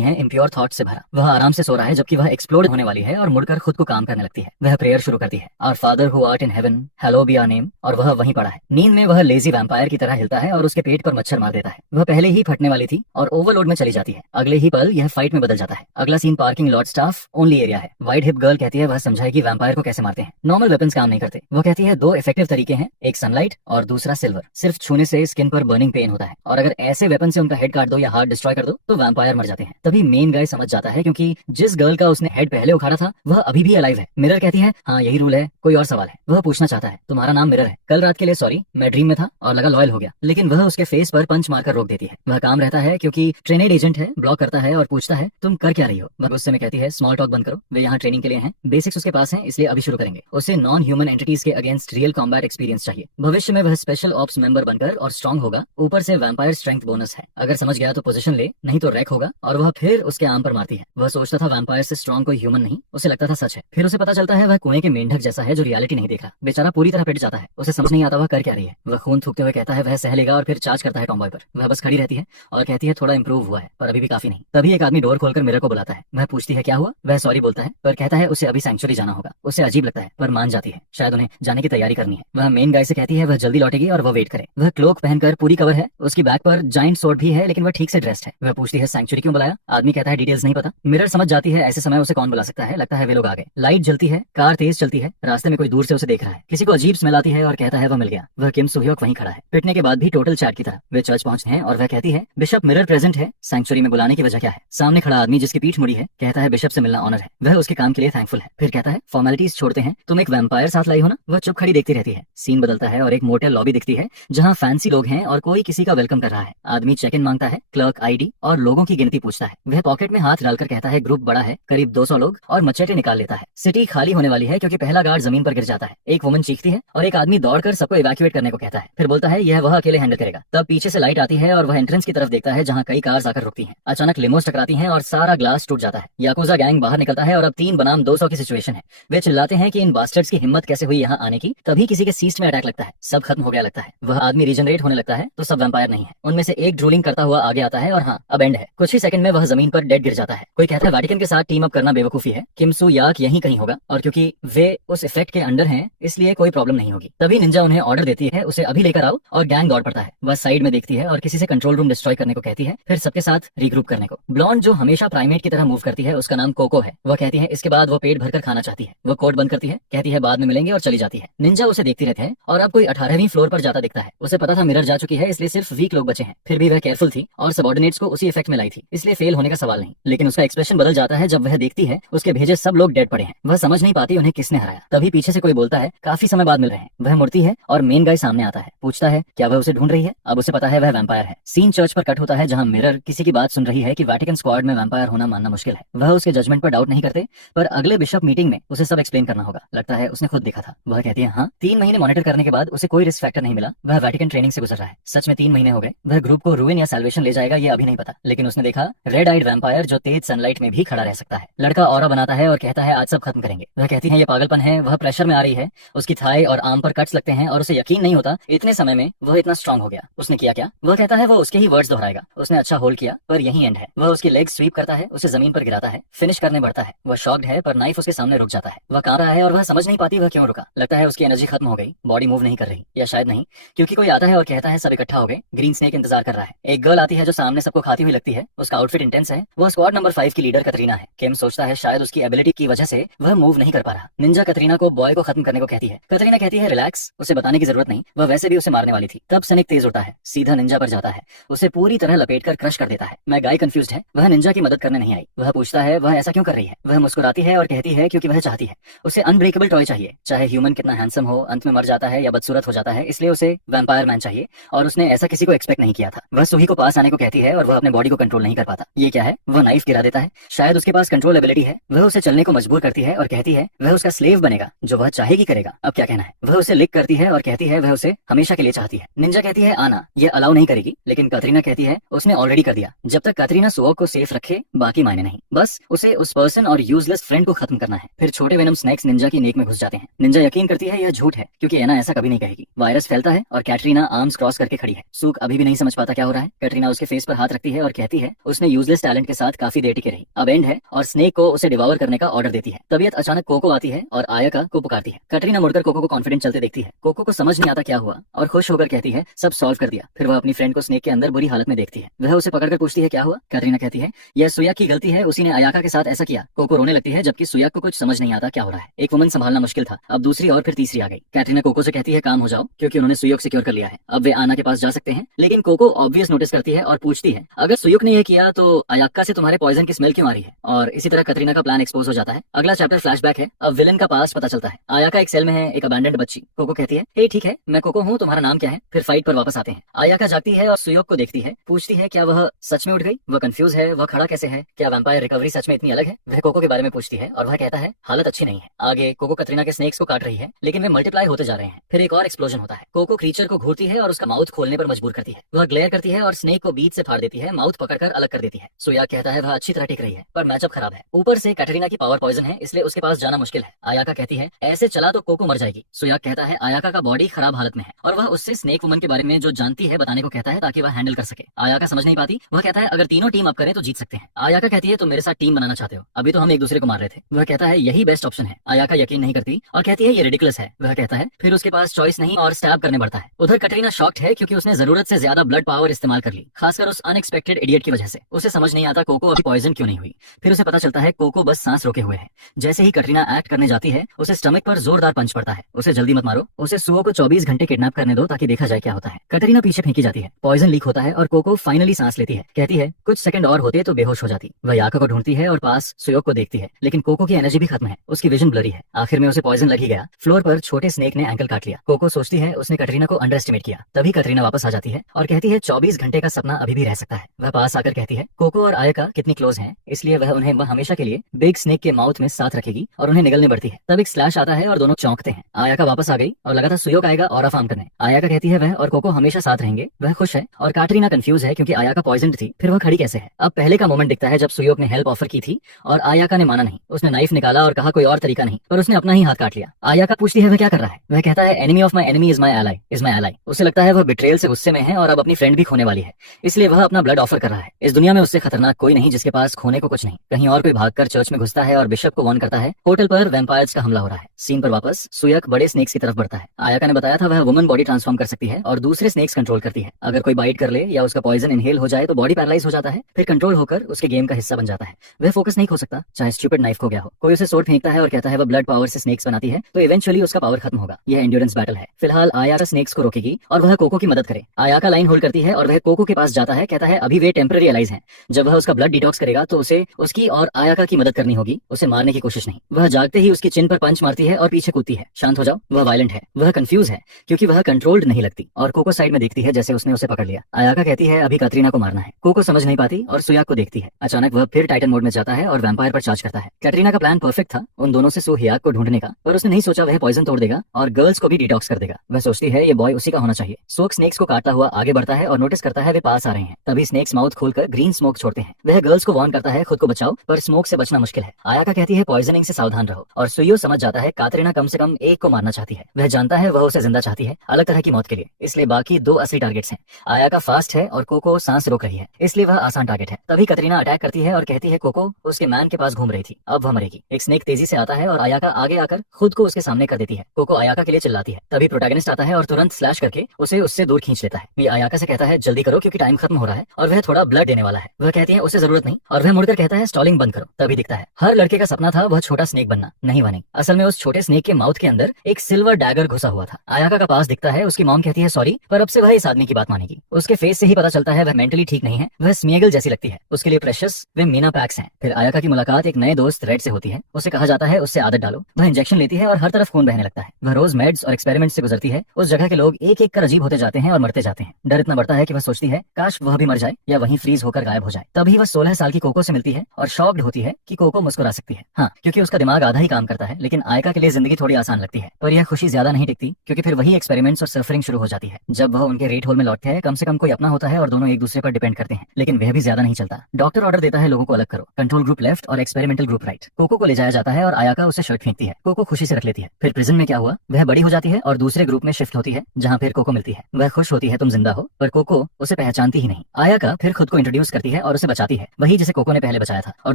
है, इम्प्योर थॉट से भरा। वह आराम से सो रहा है जबकि वह एक्सप्लोड होने वाली है और मुड़कर खुद को काम करने लगती है। वह प्रेयर शुरू करती है our father who art in heaven hallowed be your name, और वह वहीं पड़ा है। नींद में वह लेजी वैम्पायर की तरह हिलता है और उसके पेट पर मच्छर मार देता है। वह पहले ही फटने वाली थी और ओवरलोड में चली जाती है। अगले ही पल यह फाइट में बदल जाता है। अगला scene parking lot staff only area है। वाइट हिप गर्ल कहती है वह समझाएगी वैम्पायर को कैसे मारते हैं। नॉर्मल वेपन्स काम नहीं करते। वह कहती है दो इफेक्टिव तरीके हैं, एक सनलाइट और दूसरा सिल्वर। सिर्फ छूने से स्किन पर बर्निंग पेन होता है, और अगर ऐसे वेपन से उनका हेड काट दो या हार्ट डिस्ट्रॉय कर दो तो वैम्पायर मर जाते हैं। तभी मेन गाय समझ जाता है क्योंकि जिस गर्ल का उसने हेड पहले उखाड़ा था वह अभी भी अलाइव है। मिरर कहती है हाँ यही रूल है, कोई और सवाल है। वह पूछना चाहता है तुम्हारा नाम मिरर है, कल रात के लिए सॉरी, मैं ड्रीम में था और लगा लॉयल हो गया, लेकिन वह उसके फेस पर पंच मारकर रोक देती है। वह काम रहता है क्योंकि ट्रेनेड एजेंट है, ब्लॉक करता है और पूछता है तुम कर क्या रही हो। वह गुस्से में कहती है स्मॉल टॉक बंद करो, वे यहाँ ट्रेनिंग के लिए हैं, बेसिक्स उसके पास हैं इसलिए अभी शुरू करेंगे। उसे नॉन ह्यूमन एंटिटीज के अगेंस्ट रियल कॉम्बैट एक्सपीरियंस चाहिए। भविष्य में वह स्पेशल ऑप्स मेंबर बनकर और स्ट्रांग होगा, ऊपर से वैम्पायर स्ट्रेंथ बोनस है। अगर समझ गया तो पोजीशन ले, नहीं तो रैक होगा, और वह फिर उसके आम पर मारती है। वह सोचता था वैम्पायर से स्ट्रांग कोई ह्यूमन नहीं, उसे लगता था सच है। फिर उसे पता चलता है वह कुएं के मेंढक जैसा है जो रियलिटी नहीं देख रहा। बेचारा पूरी तरह पिट जाता है, उसे समझ नहीं आता वह कर क्या रही है। वह खून थूकते हुए कहता है वह सह लेगा और फिर चार्ज करता है टॉमबॉय पर। वह बस खड़ी रहती है और कहती है थोड़ा इंप्रूव हुआ है पर अभी भी काफी नहीं। तभी एक आदमी डोर खोलकर मिरर को बुलाता है। वह पूछती है क्या हुआ। वह सॉरी बोलता है पर कहता है उसे अभी सैंक्चुरी जाना होगा। उसे अजीब लगता है पर मान जाती है, शायद उन्हें जाने की तैयारी करनी है। वह मेन गाय से कहती है वह जल्दी लौटेगी और वह वेट करे। वह क्लोक पहनकर पूरी कवर है, उसकी बैक पर जाइंट सोर्ड भी है लेकिन वह ठीक से ड्रेस्ड है। वह पूछती है सैंक्चुरी क्यों बुलाया। आदमी कहता है डिटेल्स नहीं पता। मिरर समझ जाती है ऐसे समय उसे कौन बुला सकता है, लगता है वे लोग आ गए। लाइट जलती है, कार तेज चलती है, रास्ते में कोई दूर से उसे देख रहा है, किसी को अजीब स्मेल आती है और कहता है वह मिल गया। वह किम सुह्योक वहीं खड़ा है, पिटने के बाद भी टोटल चैट की तरह। वे चर्च पहुंचते हैं और वह कहती है बिशप मिरर प्रेजेंट है, सैंक्चुरी में बुलाने की वजह क्या है। सामने खड़ा आदमी जिसकी पीठ मुड़ी है कहता है बिशप से मिलना ऑनर है, वह उसके काम के लिए थैंकफुल है। फिर कहता है फॉर्मेलिटीज छोड़ते हैं, तुम एक वैम्पायर साथ लाई हो ना। वह चुप खड़ी देखती रहती है। सीन बदलता है और एक मोटेल लॉबी दिखती है जहाँ फैंसी लोग हैं और कोई किसी का वेलकम कर रहा है। आदमी चेक इन मांगता है, क्लर्क आईडी और लोगों की गिनती पूछता है। वह पॉकेट में हाथ डालकर कहता है ग्रुप बड़ा है, करीब 200 लोग, और मचेटे निकाल लेता है। सिटी खाली होने वाली है क्योंकि पहला गार्ड जमीन पर गिर जाता है। एक वुमन चीखती है और एक आदमी दौड़कर सबको इवैक्यूएट करने को कहता है। फिर बोलता है यह वह अकेले हैंडल करेगा। तब पीछे से लाइट आती है और वह एंट्रेंस की तरफ देखता है जहाँ कई कार्स आकर रुकती हैं। अचानक लिमोस टकराती हैं और सारा ग्लास टूट जाता है। याकुजा गैंग बाहर निकलता है और अब 3 बनाम 200 की सिचुएशन है। वे चिल्लाते हैं कि इन बास्टर्ड्स की हिम्मत कैसे हुई यहाँ आने की। तभी किसी के सीस्ट में अटैक लगता है, सब खत्म हो गया लगता है। वह आदमी रीजनरेट होने लगता है तो सब वैम्पायर नहीं है। उनमें से एक ड्रूलिंग करता हुआ आगे आता है और हाँ, अब एंड है। कुछ ही सेकंड में वह जमीन पर डेड गिर जाता है। कोई कहता है वेटिकन के साथ टीम अप करना बेवकूफी है, किम सू याक यहीं कहीं होगा, और क्योंकि वे उस इफेक्ट के अंडर हैं इसलिए कोई प्रॉब्लम नहीं होगी। तभी निंजा उन्हें ऑर्डर देती है उसे अभी लेकर आओ, और गैंग दौड़ पड़ता है। वह साइड में देखती है और किसी से कंट्रोल रूम डिस्ट्रॉय करने को कहती है, फिर सबके साथ रीग्रुप करने को। ब्लॉन्ड जो हमेशा प्राइमेट की तरह मूव करती है उसका नाम कोको है। वह कहती है इसके बाद वो पेट भरकर खाना चाहती है। वो कोड बंद करती है, कहती है बाद में मिलेंगे और चली जाती है। निंजा उसे देखती रहती है और अब कोई 18वीं फ्लोर पर जाता दिखता है। उसे पता था मिरर जा चुकी है इसलिए सिर्फ वीक लोग बचे हैं, फिर भी वह केयरफुल थी और सबऑर्डिनेट्स को उसी इफेक्ट में लाई थी, इसलिए फेल होने का सवाल नहीं। लेकिन उसका एक्सप्रेशन बदल जाता है जब वह देखती है उसके भेजे सब लोग डेड पड़े हैं। वह समझ नहीं पाती उन्हें किसने हराया। तभी पीछे से कोई बोलता है काफी समय बाद मिल रहे हैं। वह मुड़ती है और मेन गाय सामने आता है, पूछता है क्या वह उसे ढूंढ रही है। अब उसे पता है वह वैम्पायर है। सीन चर्च पर कट होता है जहाँ मिरर किसी की बात सुन रही है कि वेटिकन स्क्वाड में वैम्पायर होना मानना मुश्किल है। वह उसके जजमेंट पर डाउट नहीं करते, पर अगले बिशप मीटिंग में उसे सब एक्सप्लेन करना होगा। लगता है उसने खुद देखा था। वह कहती है हाँ, 3 महीने मॉनिटर करने के बाद उसे कोई रिस्क फैक्टर नहीं मिला। वह वेटिकन ट्रेनिंग से गुजर रहा है। सच में 3 महीने हो गए। वह ग्रुप को रूइन या सैल्वेशन ले जाएगा ये अभी नहीं पता, लेकिन उसने देखा रेड आइड वैम्पायर जो तेज सनलाइट में भी खड़ा रह सकता है। लड़का ऑरा बनाता है और कहता है आज सब खत्म करेंगे। वह कहती है ये पागलपन है। वह प्रेशर में आ रही है, उसकी थाई और आर्म पर कट्स लगते हैं और उसे यकीन नहीं होता इतने समय में वह इतना स्ट्रांग हो गया। उसने किया क्या? वह कहता है वो उसके ही वर्ड्स दोहराएगा, उसने अच्छा होल्ड किया पर यही एंड है। वह उसकी लेग स्वीप करता है, उसे जमीन पर गिराता है, फिनिश करने बढ़ता है। वह शॉक्ड है पर नाइफ उसके सामने रुक जाता है। वह कांप रहा है और वह समझ नहीं पाती वह क्यों रुका। लगता है उसकी एनर्जी खत्म हो गई, बॉडी मूव नहीं कर रही, या शायद नहीं, क्योंकि कोई आता है और कहता है सब इकट्ठा हो गए। ग्रीन स्नेक इंतजार कर रहा है। एक गर्ल आती है जो सामने सबको खाती हुई लगती है। उसका आउटफिट इंटेंस है। वह स्क्वाड नंबर 5 की लीडर कतरीना है। किम सोचता है शायद उसकी एबिलिटी की वजह से वह मूव नहीं कर पा रहा। निंजा कतरीना को बॉय को खत्म करने को कहती है। कतरीना कहती है रिलैक्स, उसे बताने की जरूरत नहीं, वह वैसे भी उसे मारने वाली थी। तब सनिक तेज उड़ता है, सीधा निंजा पर जाता है, उसे पूरी तरह लपेट कर क्रश कर देता है। मैं गाय कंफ्यूज्ड है। वह निंजा की मदद करने नहीं आई। वह पूछता है वह ऐसा क्यों कर रही है। वह मुस्कुराती है और कहती है क्योंकि वह चाहती है। उसे अनब्रेकेबल टॉय चाहिए, चाहे ह्यूमन कितना हैंडसम हो, अंत में मर जाता है या बदसूरत हो जाता है, इसलिए उसे वैम्पायर मैन चाहिए। और उसने ऐसा किसी को एक्सपेक्ट नहीं किया था। वह सुही को पास आने को कहती है और वह अपने बॉडी को कंट्रोल नहीं कर पाता। ये क्या है? वह नाइफ गिरा देता है। शायद उसके पास कंट्रोल एबिलिटी है। वह उसे चलने को मजबूर करती है और कहती है वह उसका स्लेव बनेगा, जो वह चाहेगी करेगा। अब क्या कहना है? वह उसे लिक करती है और कहती है वह उसे हमेशा के लिए चाहती है। निंजा कहती है आना, ये अलाउ नहीं करेगी, लेकिन कतरीना कहती है उसने ऑलरेडी कर दिया। जब तक कतरीना सुओक को सेफ रखे बाकी मायने नहीं, बस उसे उस पर्सन और यूजलेस फ्रेंड को खत्म करना है। फिर छोटे वेनम स्नैक्स निंजा की नेक में घुस जाते हैं। निंजा यकीन करती है यह झूठ है, क्योंकि एना ऐसा कभी नहीं कहेगी। वायरस फैलता है और कैटरीना आर्म्स क्रॉस करके खड़ी है। सूक अभी भी नहीं समझ पाता क्या हो रहा है। कैटरीना उसके फेस पर हाथ रखती है और कहती है उसने यूजलेस टैलेंट के साथ काफी देर टिके रही, अब एंड है, और स्नेक को उसे डिवावर करने का ऑर्डर देती है। तबीयत अचानक कोको आती है और आयाका को पुकारती है। कैटरीना मुड़कर कोको को कॉन्फिडेंट चलते देखती है। कोको को समझ नहीं आता क्या हुआ और खुश होकर कहती है सब सॉल्व कर दिया। फिर वह अपनी फ्रेंड को स्नेक के अंदर बुरी हालत में देखती है। वह उसे पकड़कर पूछती है क्या हुआ। कैटरीना कहती है यह सुयाक की गलती है, उसी ने आयाका के साथ ऐसा किया। कोको रोने लगती है जबकि सुयाक को कुछ समझ नहीं आता क्या हो रहा है। एक वुमन संभालना मुश्किल था, अब दूसरी और फिर तीसरी आ गई। कैटरीना कोको से कहती है काम हो जाओ, क्योंकि उन्होंने सुयोग सिक्योर कर लिया है, अब वे आना के पास जा सकते हैं। लेकिन कोको ऑब्वियस नोटिस करती है और पूछती है अगर सुयोग ने यह किया तो अयाका से तुम्हारे पॉइजन की स्मेल क्यों आ रही है। और इसी तरह कतरीना का प्लान एक्सपोज हो जाता है। अगला चैप्टर फ्लैशबैक है। अब विलन का पास्ट पता चलता है। आयाका एक सेल में है, एक अबैंडन्ड बच्ची। कोको कहती है हे ठीक है मैं कोको हूँ, तुम्हारा नाम क्या है। फिर फाइट पर वापस आते हैं। आयाका जागती है और सुयोग को देखती है, पूछती है क्या वह सच में उठ गई। वह कंफ्यूज है, वह खड़ा कैसे है, क्या वैम्पायर रिकवरी सच में इतनी अलग है। वह कोको के बारे में पूछती है और वह कहता है हालत अच्छी नहीं है। आगे कोको कतरीना के स्नेक्स को काट रही है, लेकिन वे मल्टीप्लाई होते जा रहे हैं। फिर एक और एक्सप्लोजन होता है। कोको क्रीचर को घूरती है और उसका माउथ खोलने पर मजबूर करती है। वह ग्लेयर करती है और स्नेक को बीच से फाड़ देती है, माउथ पकड़कर अलग कर देती है। सुयाक कहता है वह अच्छी तरह टिक रही है, पर मैचअप खराब है। ऊपर से कैटरीना की पावर पॉइजन है, इसलिए उसके पास जाना मुश्किल है। आयाका कहती है ऐसे चला तो कोको मर जाएगी। सुयाक कहता है आयाका का बॉडी खराब हालत में है और वह उससे स्नेक वुमन के बारे में जो जानती है बताने को कहता है ताकि वह हैंडल कर सके। आयाका समझ नहीं पाती। वह कहता है अगर तीनों टीम अप करें तो जीत सकते हैं। आयाका कहती है तुम मेरे साथ टीम बनाना चाहते हो, अभी तो हम एक दूसरे को मार रहे थे। वह कहता है यही बेस्ट ऑप्शन है। आयाका यकीन नहीं करती और कहती है ये रिडिकुलस है। वह कहता है फिर उसके पास चॉइस नहीं और स्टैब करने बढ़ता है। उधर कटरीना शॉक्ड है क्योंकि उसने जरूरत से ज्यादा ब्लड पावर इस्तेमाल कर ली, खासकर उस अनएक्सपेक्टेड इडियट की वजह से। उसे समझ नहीं आता कोको अभी पॉइजन क्यों नहीं हुई। फिर उसे पता चलता है कोको बस सांस रोके हुए है। जैसे ही कटरीना एक्ट करने जाती है उसे स्टमक पर जोरदार पंच पड़ता है। उसे जल्दी मत मारो, उसे सुओ को 24 घंटे किडनैप करने दो ताकि देखा जाए क्या होता है। कटरीना पीछे फेंकी जाती है, पॉइजन लीक होता है और कोको फाइनली सांस लेती है। कहती है कुछ सेकंड और होते तो बेहोश हो जाती। वह याका को ढूंढती है और पास सुयोग को देखती है, लेकिन कोको की एनर्जी भी खत्म है, उसकी विजन ब्लरी है। आखिर में उसे पॉइजन लग ही गया। फ्लोर पर छोटे स्नेक ने एंकल काट लिया। कोको सोचती है उसने कटरीना को अंडर एस्टिमेट किया। तभी कटरीना वापस आ जाती है और कहती है 24 घंटे का सपना अभी भी रह सकता है। वह पास आकर कहती है कोको और आयका कितनी क्लोज हैं, इसलिए वह उन्हें हमेशा के लिए बिग स्नेक के माउथ में साथ रखेगी और उन्हें निगलने बढ़ती है। तब एक स्लैश आता है और दोनों चौंकते हैं। आयका वापस आ गई और लगा था सुयोग आएगा और फार्म करने। आयका कहती है वह और कोको हमेशा साथ रहेंगे। वह खुश है और कैटरीना कंफ्यूज है क्योंकि आयका पॉइजन्ड थी, फिर वह खड़ी कैसे है। अब पहले का मोमेंट दिखता है जब सुयोग ने हेल्प ऑफर की थी और आयका ने माना नहीं। उसने नाइफ निकाला और कहा कोई और तरीका नहीं, पर उसने अपना ही हाथ काट लिया। आयाका पूछती है वह क्या कर रहा है। वह कहता है enemy of my enemy is my ally, is my ally. उसे लगता है वह बिट्रेयल से गुस्से में है और अब अपनी फ्रेंड भी खोने वाली है, इसलिए वह अपना ब्लड ऑफर कर रहा है। इस दुनिया में उससे खतरनाक कोई नहीं जिसके पास खोने को कुछ नहीं। कहीं और कोई भागकर चर्च में घुसता है और बिशप को वार्न करता है होटल पर वैम्पायर्स का हमला हो रहा है। सीन पर वापस सुयक बड़े स्नेक्स की तरफ बढ़ता है। आयाका ने बताया था वह वुमन बॉडी ट्रांसफॉर्म कर सकती है और दूसरे स्नेक्स कंट्रोल करती है। अगर कोई बाइट कर ले या उसका पॉइजन इनहेल हो जाए तो बॉडी पैरालाइज हो जाता है, फिर कंट्रोल होकर उसके गेम का हिस्सा बन जाता है। वह फोकस नहीं खो सकता, चाहे स्टूपिड नाइफ खो गया हो। कोई उसे सोड फेंकता है और कहता है वह ब्लड पावर से स्नेक्स बनाती है, तो इवेंचुअली उसका पावर खत्म होगा। यह एंड्योरेंस बैटल है। फिलहाल आयाका स्नेक्स को रोकेगी और वह कोको की मदद करे। आयाका लाइन होल्ड करती है और वह कोको के पास जाता है, कहता है अभी वे टेम्पररी एलाइज हैं। जब वह उसका ब्लड डिटॉक्स करेगा तो उसे उसकी और आयाका की मदद करनी होगी, उसे मारने की कोशिश नहीं। वह जागते ही उसकी चिन पर पंच मारती है और पीछे कूदती है। शांत हो जाओ। वह वायलेंट है, वह कंफ्यूज है क्योंकि वह कंट्रोल्ड नहीं लगती और कोको साइड में देखती है जैसे उसने उसे पकड़ लिया। आयाका कहती है अभी कैटरीना को मारना है। कोको समझ नहीं पाती और सुयाक को देखती है। अचानक वह फिर टाइटन मोड में जाता है और वैम्पायर पर चार्ज करता है। कैटरीना का प्लान परफेक्ट था, उन दोनों से सो हियाक को ढूंढने का, पर उसने नहीं सोचा वह पॉइजन तोड़ देगा और गर्ल्स को भी डिटॉक्स कर देगा। वह सोचती है ये बॉय उसी का होना चाहिए। सोक स्नेक्स को काटता हुआ आगे बढ़ता है और नोटिस करता है वे पास आ रहे हैं। तभी स्नेक्स माउथ खोलकर ग्रीन स्मोक छोड़ते हैं। वह गर्ल्स को वार्न करता है खुद को बचाओ, पर स्मोक से बचना मुश्किल है। आयाका कहती है पॉइजनिंग से सावधान रहो और सुयो समझ जाता है कैटरीना कम से कम एक को मारना चाहती है। वह जानता है वह उसे जिंदा चाहती है, अलग तरह की मौत के लिए, इसलिए बाकी दो असली टारगेट्स हैं। आयाका फास्ट है और कोको सांस रोक रही है, इसलिए वह आसान टारगेट है। तभी कैटरीना अटैक करती है और कहती है कोको उसके मैन के पास घूम रही थी, अब वह मरेगी। एक स्नेक तेजी से आता है और आयाका आगे आकर खुद को उसके सामने कर देती है। कोको आयाका के लिए चिल्लाती है। तभी प्रोटैगनिस्ट आता है और तुरंत स्लैश करके उसे उससे दूर खींच लेता है। ये आयाका से कहता है जल्दी करो क्योंकि टाइम खत्म हो रहा है और वह थोड़ा ब्लड देने वाला है। वह कहती है उसे जरूरत नहीं और वह मुड़कर कहता है स्टॉलिंग बंद करो। तभी दिखता है हर लड़के का सपना था वह छोटा स्नेक बनना, नहीं बनी। असल में उस छोटे स्नेक के माउथ के अंदर एक सिल्वर डैगर घुसा हुआ था। आयाका का पास दिखता है, उसकी मॉम कहती है सॉरी, पर अब से वह इस आदमी की बात मानेगी। उसके फेस से ही पता चलता है वह मेंटली ठीक नहीं है, वह स्मेगल जैसी लगती है। उसके लिए प्रेशियस वे मीना पैक्स हैं। फिर आयाका की मुलाकात एक नए दोस्त रेड से होती है। उसे कहा जाता है उससे आदत डालो। वह इंजेक्शन लेती है और हर तरफ खून बहने लगता है। वह रोज मेड्स और एक्सपेरिमेंट से गुजरती है। उस जगह के लोग एक एक कर अजीब होते जाते हैं और मरते जाते हैं। डर इतना बढ़ता है कि वह सोचती है काश वह भी मर जाए या वहीं फ्रीज होकर गायब हो जाए। तभी वह 16 साल की कोको से मिलती है और शॉक्ड होती है कि कोको मुस्कुरा सकती है। हाँ, क्योंकि उसका दिमाग आधा ही काम करता है, लेकिन आयाका के लिए जिंदगी थोड़ी आसान लगती है। पर यह खुशी ज्यादा नहीं टिकती क्योंकि फिर वही एक्सपेरिमेंट्स और सफरिंग शुरू हो जाती है। जब वह उनके रेट होल में लौटते हैं कम से कम कोई अपना होता है और दोनों एक दूसरे पर डिपेंड करते हैं, लेकिन वह भी ज्यादा नहीं चलता। डॉक्टर ऑर्डर देता है लोगों को अलग करो, कंट्रोल ग्रुप लेफ्ट और एक्सपेरिमेंटल ग्रुप राइट। कोको को ले जाया जाता है और आयाका उसे शर्ट फेंकती है। कोको खुशी से रख लेती है। फिर प्रिजन में क्या हुआ, वह बड़ी हो जाती है और दूसरे ग्रुप में शिफ्ट होती है जहाँ फिर कोको मिलती है। वह खुश होती है तुम जिंदा हो, पर कोको उसे पहचानती ही नहीं। आयाका फिर खुद को इंट्रोड्यूस करती है और उसे बचाती है, वही जिसे कोको ने पहले बचाया था, और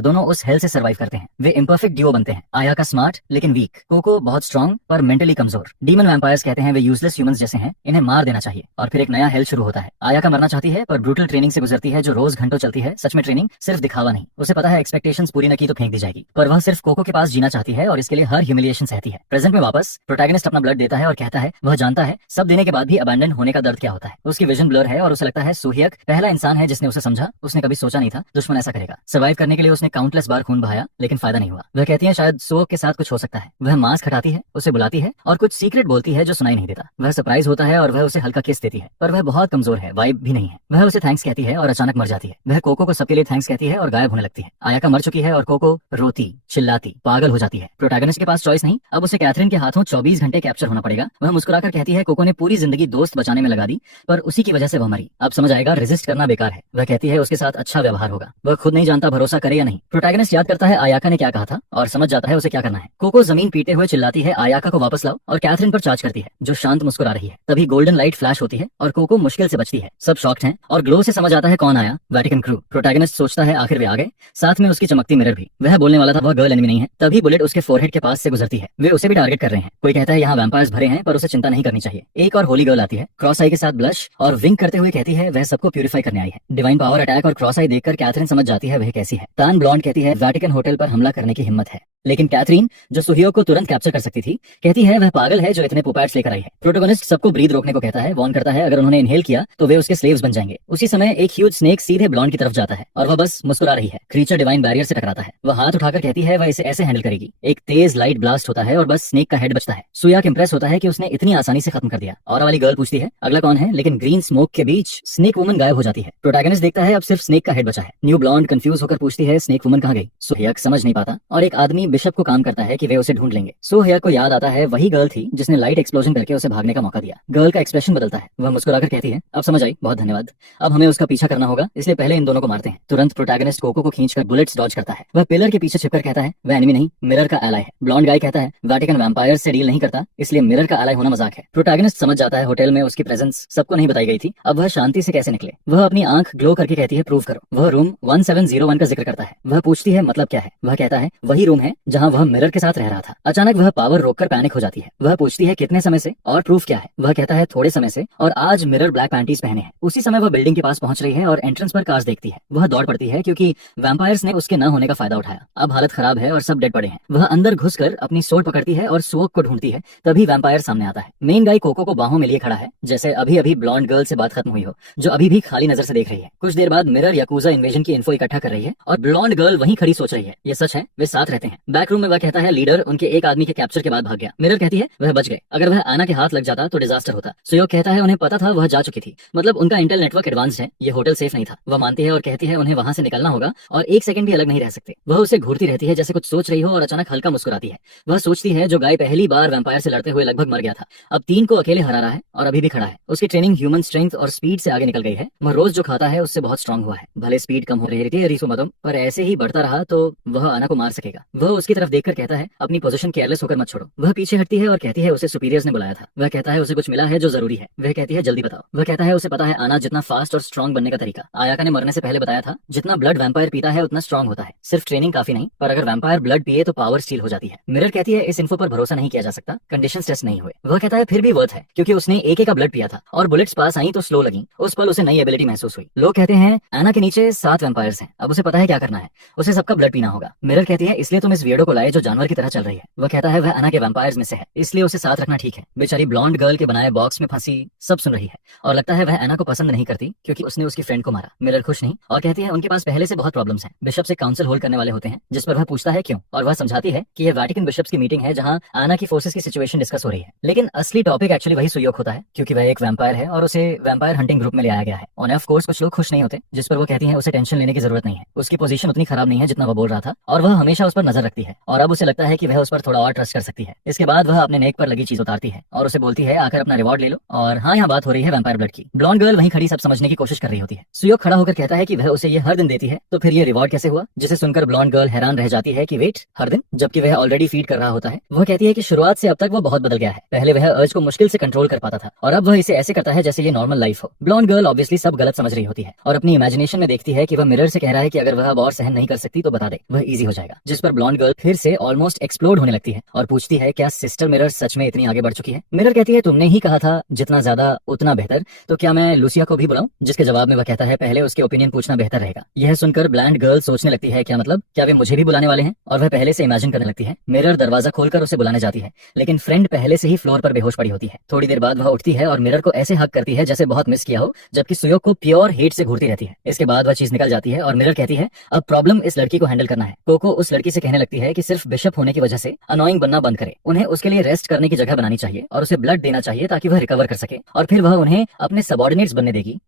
दोनों उस हेल से सर्वाइव करते हैं। वे इम्परफेक्ट डियो बनते हैं। आयाका स्मार्ट लेकिन वीक, कोको बहुत स्ट्रॉन्ग पर मेंटली कमजोर। डीमन वैम्पायर्स कहते हैं वे यूजलेस ह्यूमंस जैसे हैं, इन्हें मार देना चाहिए। और फिर एक नया हेल शुरू होता है। आयाका मरना चाहती है पर ब्रूटल ट्रेनिंग से गुजरती है जो रोज घंटों चलती है। सच में ट्रेनिंग सिर्फ दिखावा नहीं, उसे पता है एक्सपेक्टेशंस पूरी न की तो फेंक दी जाएगी, पर वह सिर्फ कोको के पास जीना चाहती है और इसके लिए हर ह्यूमिलिएशन सहती है। प्रेजेंट में वापस प्रोटैगनिस्ट अपना ब्लड देता है और कहता है वह जानता है सब देने के बाद भी अबैंडन होने का दर्द क्या होता है। उसकी विजन ब्लर है और उसे लगता है सुहियक पहला इंसान है जिसने उसे समझा। उसने कभी सोचा नहीं था दुश्मन ऐसा करेगा। सर्वाइव करने के लिए उसने काउंटलेस बार खून बहाया लेकिन फायदा नहीं हुआ। वह कहती है शायद सोक के साथ कुछ हो सकता है। वह मास्क हटाती है, उसे बुलाती है और कुछ सीक्रेट बोलती है जो सुनाई नहीं देता। वह सरप्राइज होता है और वह उसे हल्का किस देती है, पर वह बहुत कमजोर है, वाइब भी नहीं है। वह उसे थैंक्स कहती है और अचानक मर जाती है। वह कोको को सबके लिए थैंक्स कहती है और गायब होने लगती है। आयाका मर चुकी है और कोको रोती चिल्लाती पागल हो जाती है। प्रोटैगनिस्ट के पास चॉइस नहीं, अब उसे कैथरीन के हाथों 24 घंटे कैप्चर होना पड़ेगा। वह मुस्कुराकर कहती है कोको ने पूरी जिंदगी दोस्त बचाने में लगा दी, पर उसी की वजह से वह मरी। अब समझ आएगा रेजिस्ट करना बेकार है। वह कहती है उसके साथ अच्छा व्यवहार होगा। वह खुद नहीं जानता भरोसा करे या नहीं। प्रोटैगनिस्ट याद करता है आयाका ने क्या कहा था और समझ जाता है उसे क्या करना है। कोको जमीन पीटे हुए चिल्लाती है आयाका को वापस लाओ और कैथरीन पर चार्ज करती है जो शांत मुस्कुरा रही है। तभी गोल्डन लाइट फ्लैश होती है और कोको मुश्किल से बचती है। सब शॉक्ड हैं और ग्लो से समझ आता है कौन आया, वैटिकन क्रू। प्रोटैगनिस्ट सोचता है आखिर वे आ गए, साथ में उसकी चमकती मिरर भी। वह बोलने वाला था वह गर्ल एनिमी नहीं है। तभी बुलेट उसके फोरहेड के पास से गुजरती है। वे उसे भी टारगेट कर रहे हैं। कोई कहता है यहाँ वैम्पायर्स भरे हैं पर उसे चिंता नहीं करनी चाहिए। एक और होली गर्ल आती है, क्रॉस आई के साथ ब्लश और विंक करते हुए कहती है वह सबको प्यूरिफाई करने आई है। डिवाइन पावर अटैक और क्रॉस आई देखकर कैथरीन समझ जाती है वह कैसी है। तान ब्लॉन्ड कहती है वैटिकन होटल पर हमला करने की हिम्मत है, लेकिन कैथरीन जो सुहियो को तुरंत कैप्चर कर सकती थी कहती है वह पागल है जो इतने पुपैट्स लेकर आई है। प्रोटोगनिस्ट सबको ब्रीथ रोकने को कहता है, वार्न करता है अगर उन्होंने इनहेल किया तो वे उसके स्लेव्स बन जाएंगे। उसी समय एक ह्यूज स्नेक सीधे ब्लॉन्ड की तरफ जाता है और वह बस मुस्कुरा रही है। क्रीचर डिवाइन बैरियर से टकराता है। वह हाथ उठाकर कहती है वह इसे ऐसे हैंडल करेगी। एक तेज लाइट ब्लास्ट होता है और बस स्नेक का हेड बचता है। सुयाक इंप्रेस होता है कि उसने इतनी आसानी से खत्म कर दिया। और वाली गर्ल पूछती है अगला कौन है, लेकिन ग्रीन स्मोक के बीच स्नेक वुमन गायब हो जाती है। प्रोटैगनिस्ट देखता है अब सिर्फ स्नेक का हेड बचा है। न्यू ब्लॉन्ड कंफ्यूज होकर पूछती है स्नेक वुमन कहाँ गई। सुहियक समझ नहीं पाता और एक आदमी बिशप को काम करता है कि वे उसे ढूंढ लेंगे। सुहियक को याद आता है वही गर्ल थी जिसने लाइट एक्सप्लोजन करके उसे भागने का मौका दिया। गर्ल का एक्सप्रेशन बदलता है। वह मुस्कुराकर कहती है अब समझ आई, बहुत धन्यवाद। अब हमें उसका पीछा करना होगा, इसलिए पहले इन दोनों को मारते हैं। तुरंत प्रोटैगनिस्ट कोको को खींचकर बुलेट्स डॉज करता है। वह पिलर के पीछे छिपकर कहता है वह एनिमी नहीं मिरर का एलाई है। ब्लॉन्ड गाय कहता है वाटिकन वैम्पायर से डील नहीं करता, इसलिए मिरर का एलाई होना मजाक है। प्रोटैगनिस्ट समझ जाता है होटल में उसकी प्रेजेंस सबको नहीं बताई गई थी, अब वह शांति से कैसे निकले। वह अपनी आंख ग्लो करके कहती है प्रूव करो। वह रूम 1701 का जिक्र करता है। वह पूछती है मतलब क्या है। वह कहता है वही रूम है जहाँ वह मिरर के साथ रह रहा था। अचानक वह पावर रोककर पैनिक हो जाती है। वह पूछती है कितने समय से और प्रूफ क्या है। वह कहता है थोड़े समय से, और आज मिरर ब्लैक पैंटीज पहने हैं। उसी समय वह बिल्डिंग के पास पहुंच रही है और एंट्रेंस पर कार्स देखती है। वह दौड़ पड़ती है क्योंकि वैम्पायर्स ने उसके न होने का फायदा उठाया। अब हालत खराब है और सब डेड पड़े हैं। वह अंदर घुसकर अपनी सोट पकड़ती है और सुओक को ढूंढती है। तभी वैम्पायर सामने आता है। मेन गाय कोको को बाहों में लिए खड़ा है, जैसे अभी अभी ब्लॉन्ड गर्ल से बात खत्म हुई हो, जो अभी भी खाली नजर से देख रही है। कुछ देर बाद मिरर याकूजा इन्वेजन की इन्फो इकट्ठा कर रही है और ब्लॉन्ड गर्ल वहीं खड़ी सोच रही है ये सच है, वे साथ रहते हैं। बैक रूम में वह कहता है लीडर उनके एक आदमी के कैप्चर के बाद भाग गया। मिरर कहती है वह बच गए, अगर वह आना के हाथ लग जाता तो डिजास्टर होता। सुयोग कहता है उन्हें पता था वह जा चुकी थी, मतलब उनका इंटेल नेटवर्क एडवांस्ड है, ये होटल सेफ नहीं था। वह मानती है और कहती है उन्हें वहां से निकलना होगा और एक सेकंड भी अलग नहीं रह सकते। वह उसे घूरती रहती है जैसे कुछ सोच रही हो और अचानक हल्का मुस्कुराती है। वह सोचती है जो गाय पहली बार वैम्पायर से लड़ते हुए लगभग मर गया था, अब 3 को अकेले हरा रहा है और अभी भी खड़ा है। उसकी ट्रेनिंग ह्यूमन स्ट्रेंथ और स्पीड से आगे निकल गई है। वह रोज जो खाता है उससे बहुत स्ट्रांग हुआ है। भले स्पीड कम हो रही थी रिसो मतम, पर ऐसे ही बढ़ता रहा तो वह आना को मार सकेगा। वह उसकी तरफ देखकर कहता है अपनी पोजीशन केयरलेस होकर मत छोड़ो। वह पीछे हटती है और कहती है उसे सुपीरियर्स ने बुलाया था। वह कहता है उसे कुछ मिला है जो जरूरी है। वह कहती है जल्दी बताओ। वह कहता है उसे पता है आना जितना फास्ट और स्ट्रांग बनने का तरीका। आयाका ने मरने से पहले बताया था जितना ब्लड वैम्पायर पीता है उतना स्ट्रांग होता है। सिर्फ ट्रेनिंग काफी नहीं, पर अगर वैम्पायर ब्लड पिए तो पावर स्टील हो जाती है। मिरर कहती है इस इन्फो पर भरोसा नहीं किया जा सकता, कंडीशंस टेस्ट नहीं हुए। वह कहता है फिर भी वर्थ है क्योंकि उसने एक का ब्लड पिया था और बुलेट्स पास आई तो स्लो लगी। उस पल उसे नई एबिलिटी महसूस हुई। लोग कहते हैं एना के नीचे 7 वैम्पायर्स हैं, अब उसे पता है क्या करना है, उसे सबका ब्लड पीना होगा। मिरर कहती है इसलिए तुम इस वियर्डो को लाए जो जानवर की तरह चल रही है। वह कहता है वह एना के वैम्पायर्स में से है, इसलिए उसे साथ रखना ठीक है। बेचारी ब्लॉन्ड गर्ल के बनाए बॉक्स में फंसी सब सुन रही है और लगता है वह एना को पसंद नहीं करती क्योंकि उसने उसकी फ्रेंड को मारा। मिरर खुश नहीं और कहती है उनके पास पहले से बहुत प्रॉब्लम्स हैं। बिशप से काउंसिल होल्ड करने वाले होते हैं, जिस पर वह पूछता है क्यों, और वह समझाती है कि यह वैटिकन बिशप्स की मीटिंग है जहां आना की फोर्सेस की सिचुएशन डिस्कस हो रही है। लेकिन असली टॉपिक एक्चुअली वही सुयोग होता है क्योंकि वह एक वैम्पायर है और उसे वैम्पायर हंटिंग ग्रुप में ले आया गया है। ऑन ऑफ कोर्स कुछ लोग खुश नहीं होते, जिस पर वो कहती है उसे टेंशन लेने की जरूरत नहीं है, उसकी पोजीशन उतनी खराब नहीं है जितना वह बोल रहा था और वह हमेशा उस पर नजर रखती है और अब उसे लगता है कि वह उस पर थोड़ा और ट्रस्ट कर सकती है। इसके बाद वह अपने नेक पर लगी चीज उतारती है और उसे बोलती है आकर अपना रिवॉर्ड ले लो। और हाँ, यहाँ बात हो रही है वैम्पायर ब्लड की। ब्लॉन्ड गर्ल वहीं खड़ी सब समझने की कोशिश कर रही होती है। सुयोग खड़ा होकर कहता है कि वह उसे ये हर दिन देती है, तो फिर ये रिवॉर्ड कैसे हुआ, जिसे सुनकर ब्लॉन्ड गर्ल हैरान रह जाती है कि वेट, हर दिन, जबकि वह ऑलरेडी फीड कर रहा होता है। वह कहती है कि शुरुआत से अब तक वो बहुत बदल गया है। पहले वह अर्ज को मुश्किल से कंट्रोल कर पाता था और अब वह इसे ऐसे करता है जैसे ये नॉर्मल लाइफ हो। ब्लॉन्ड गर्ल ऑब्वियसली सब गलत समझ रही होती है और अपनी इमेजिनेशन में देखती है कि वह मिरर से कह रहा है कि अगर वह अब और सहन नहीं कर सकती तो बता दे, वह इजी हो जाएगा। जिस पर ब्लॉन्ड गर्ल फिर से ऑलमोस्ट एक्सप्लोड होने लगती है और पूछती है क्या सिस्टर मिरर सच में इतनी आगे बढ़ चुकी है। मिरर कहती है तुमने ही कहा था जितना ज्यादा उतना बेहतर, तो क्या मैं लूसिया को भी बुलाऊं, जिसके जवाब में वह कहता है पहले उसके ओपिनियन पूछना बेहतर रहेगा। यह सुनकर ब्लैंड गर्ल सोचने लगती है क्या मतलब, क्या वे मुझे भी बुलाने वाले हैं, और वह पहले से इमेजिन करने लगती है। मिरर दरवाजा खोलकर उसे बुलाने जाती है लेकिन फ्रेंड पहले से ही फ्लोर पर बेहोश पड़ी होती है। थोड़ी देर बाद वह उठती है और मिरर को ऐसे हक करती है जैसे बहुत मिस किया हो, जबकि सुयोग को प्योर हेट से घूरती रहती है। इसके बाद वह चीज निकल जाती है और मिरर कहती है अब प्रॉब्लम इस लड़की को हैंडल करना है। कोको उस लड़की से कहने लगती है कि सिर्फ बिशप होने की वजह से अनोइंग बनना बंद करे, उन्हें उसके लिए रेस्ट करने की जगह बनानी चाहिए और उसे ब्लड देना चाहिए ताकि वह रिकवर कर सके, और फिर वह उन्हें अपने सबॉर्डिनेट्स बनने देगी,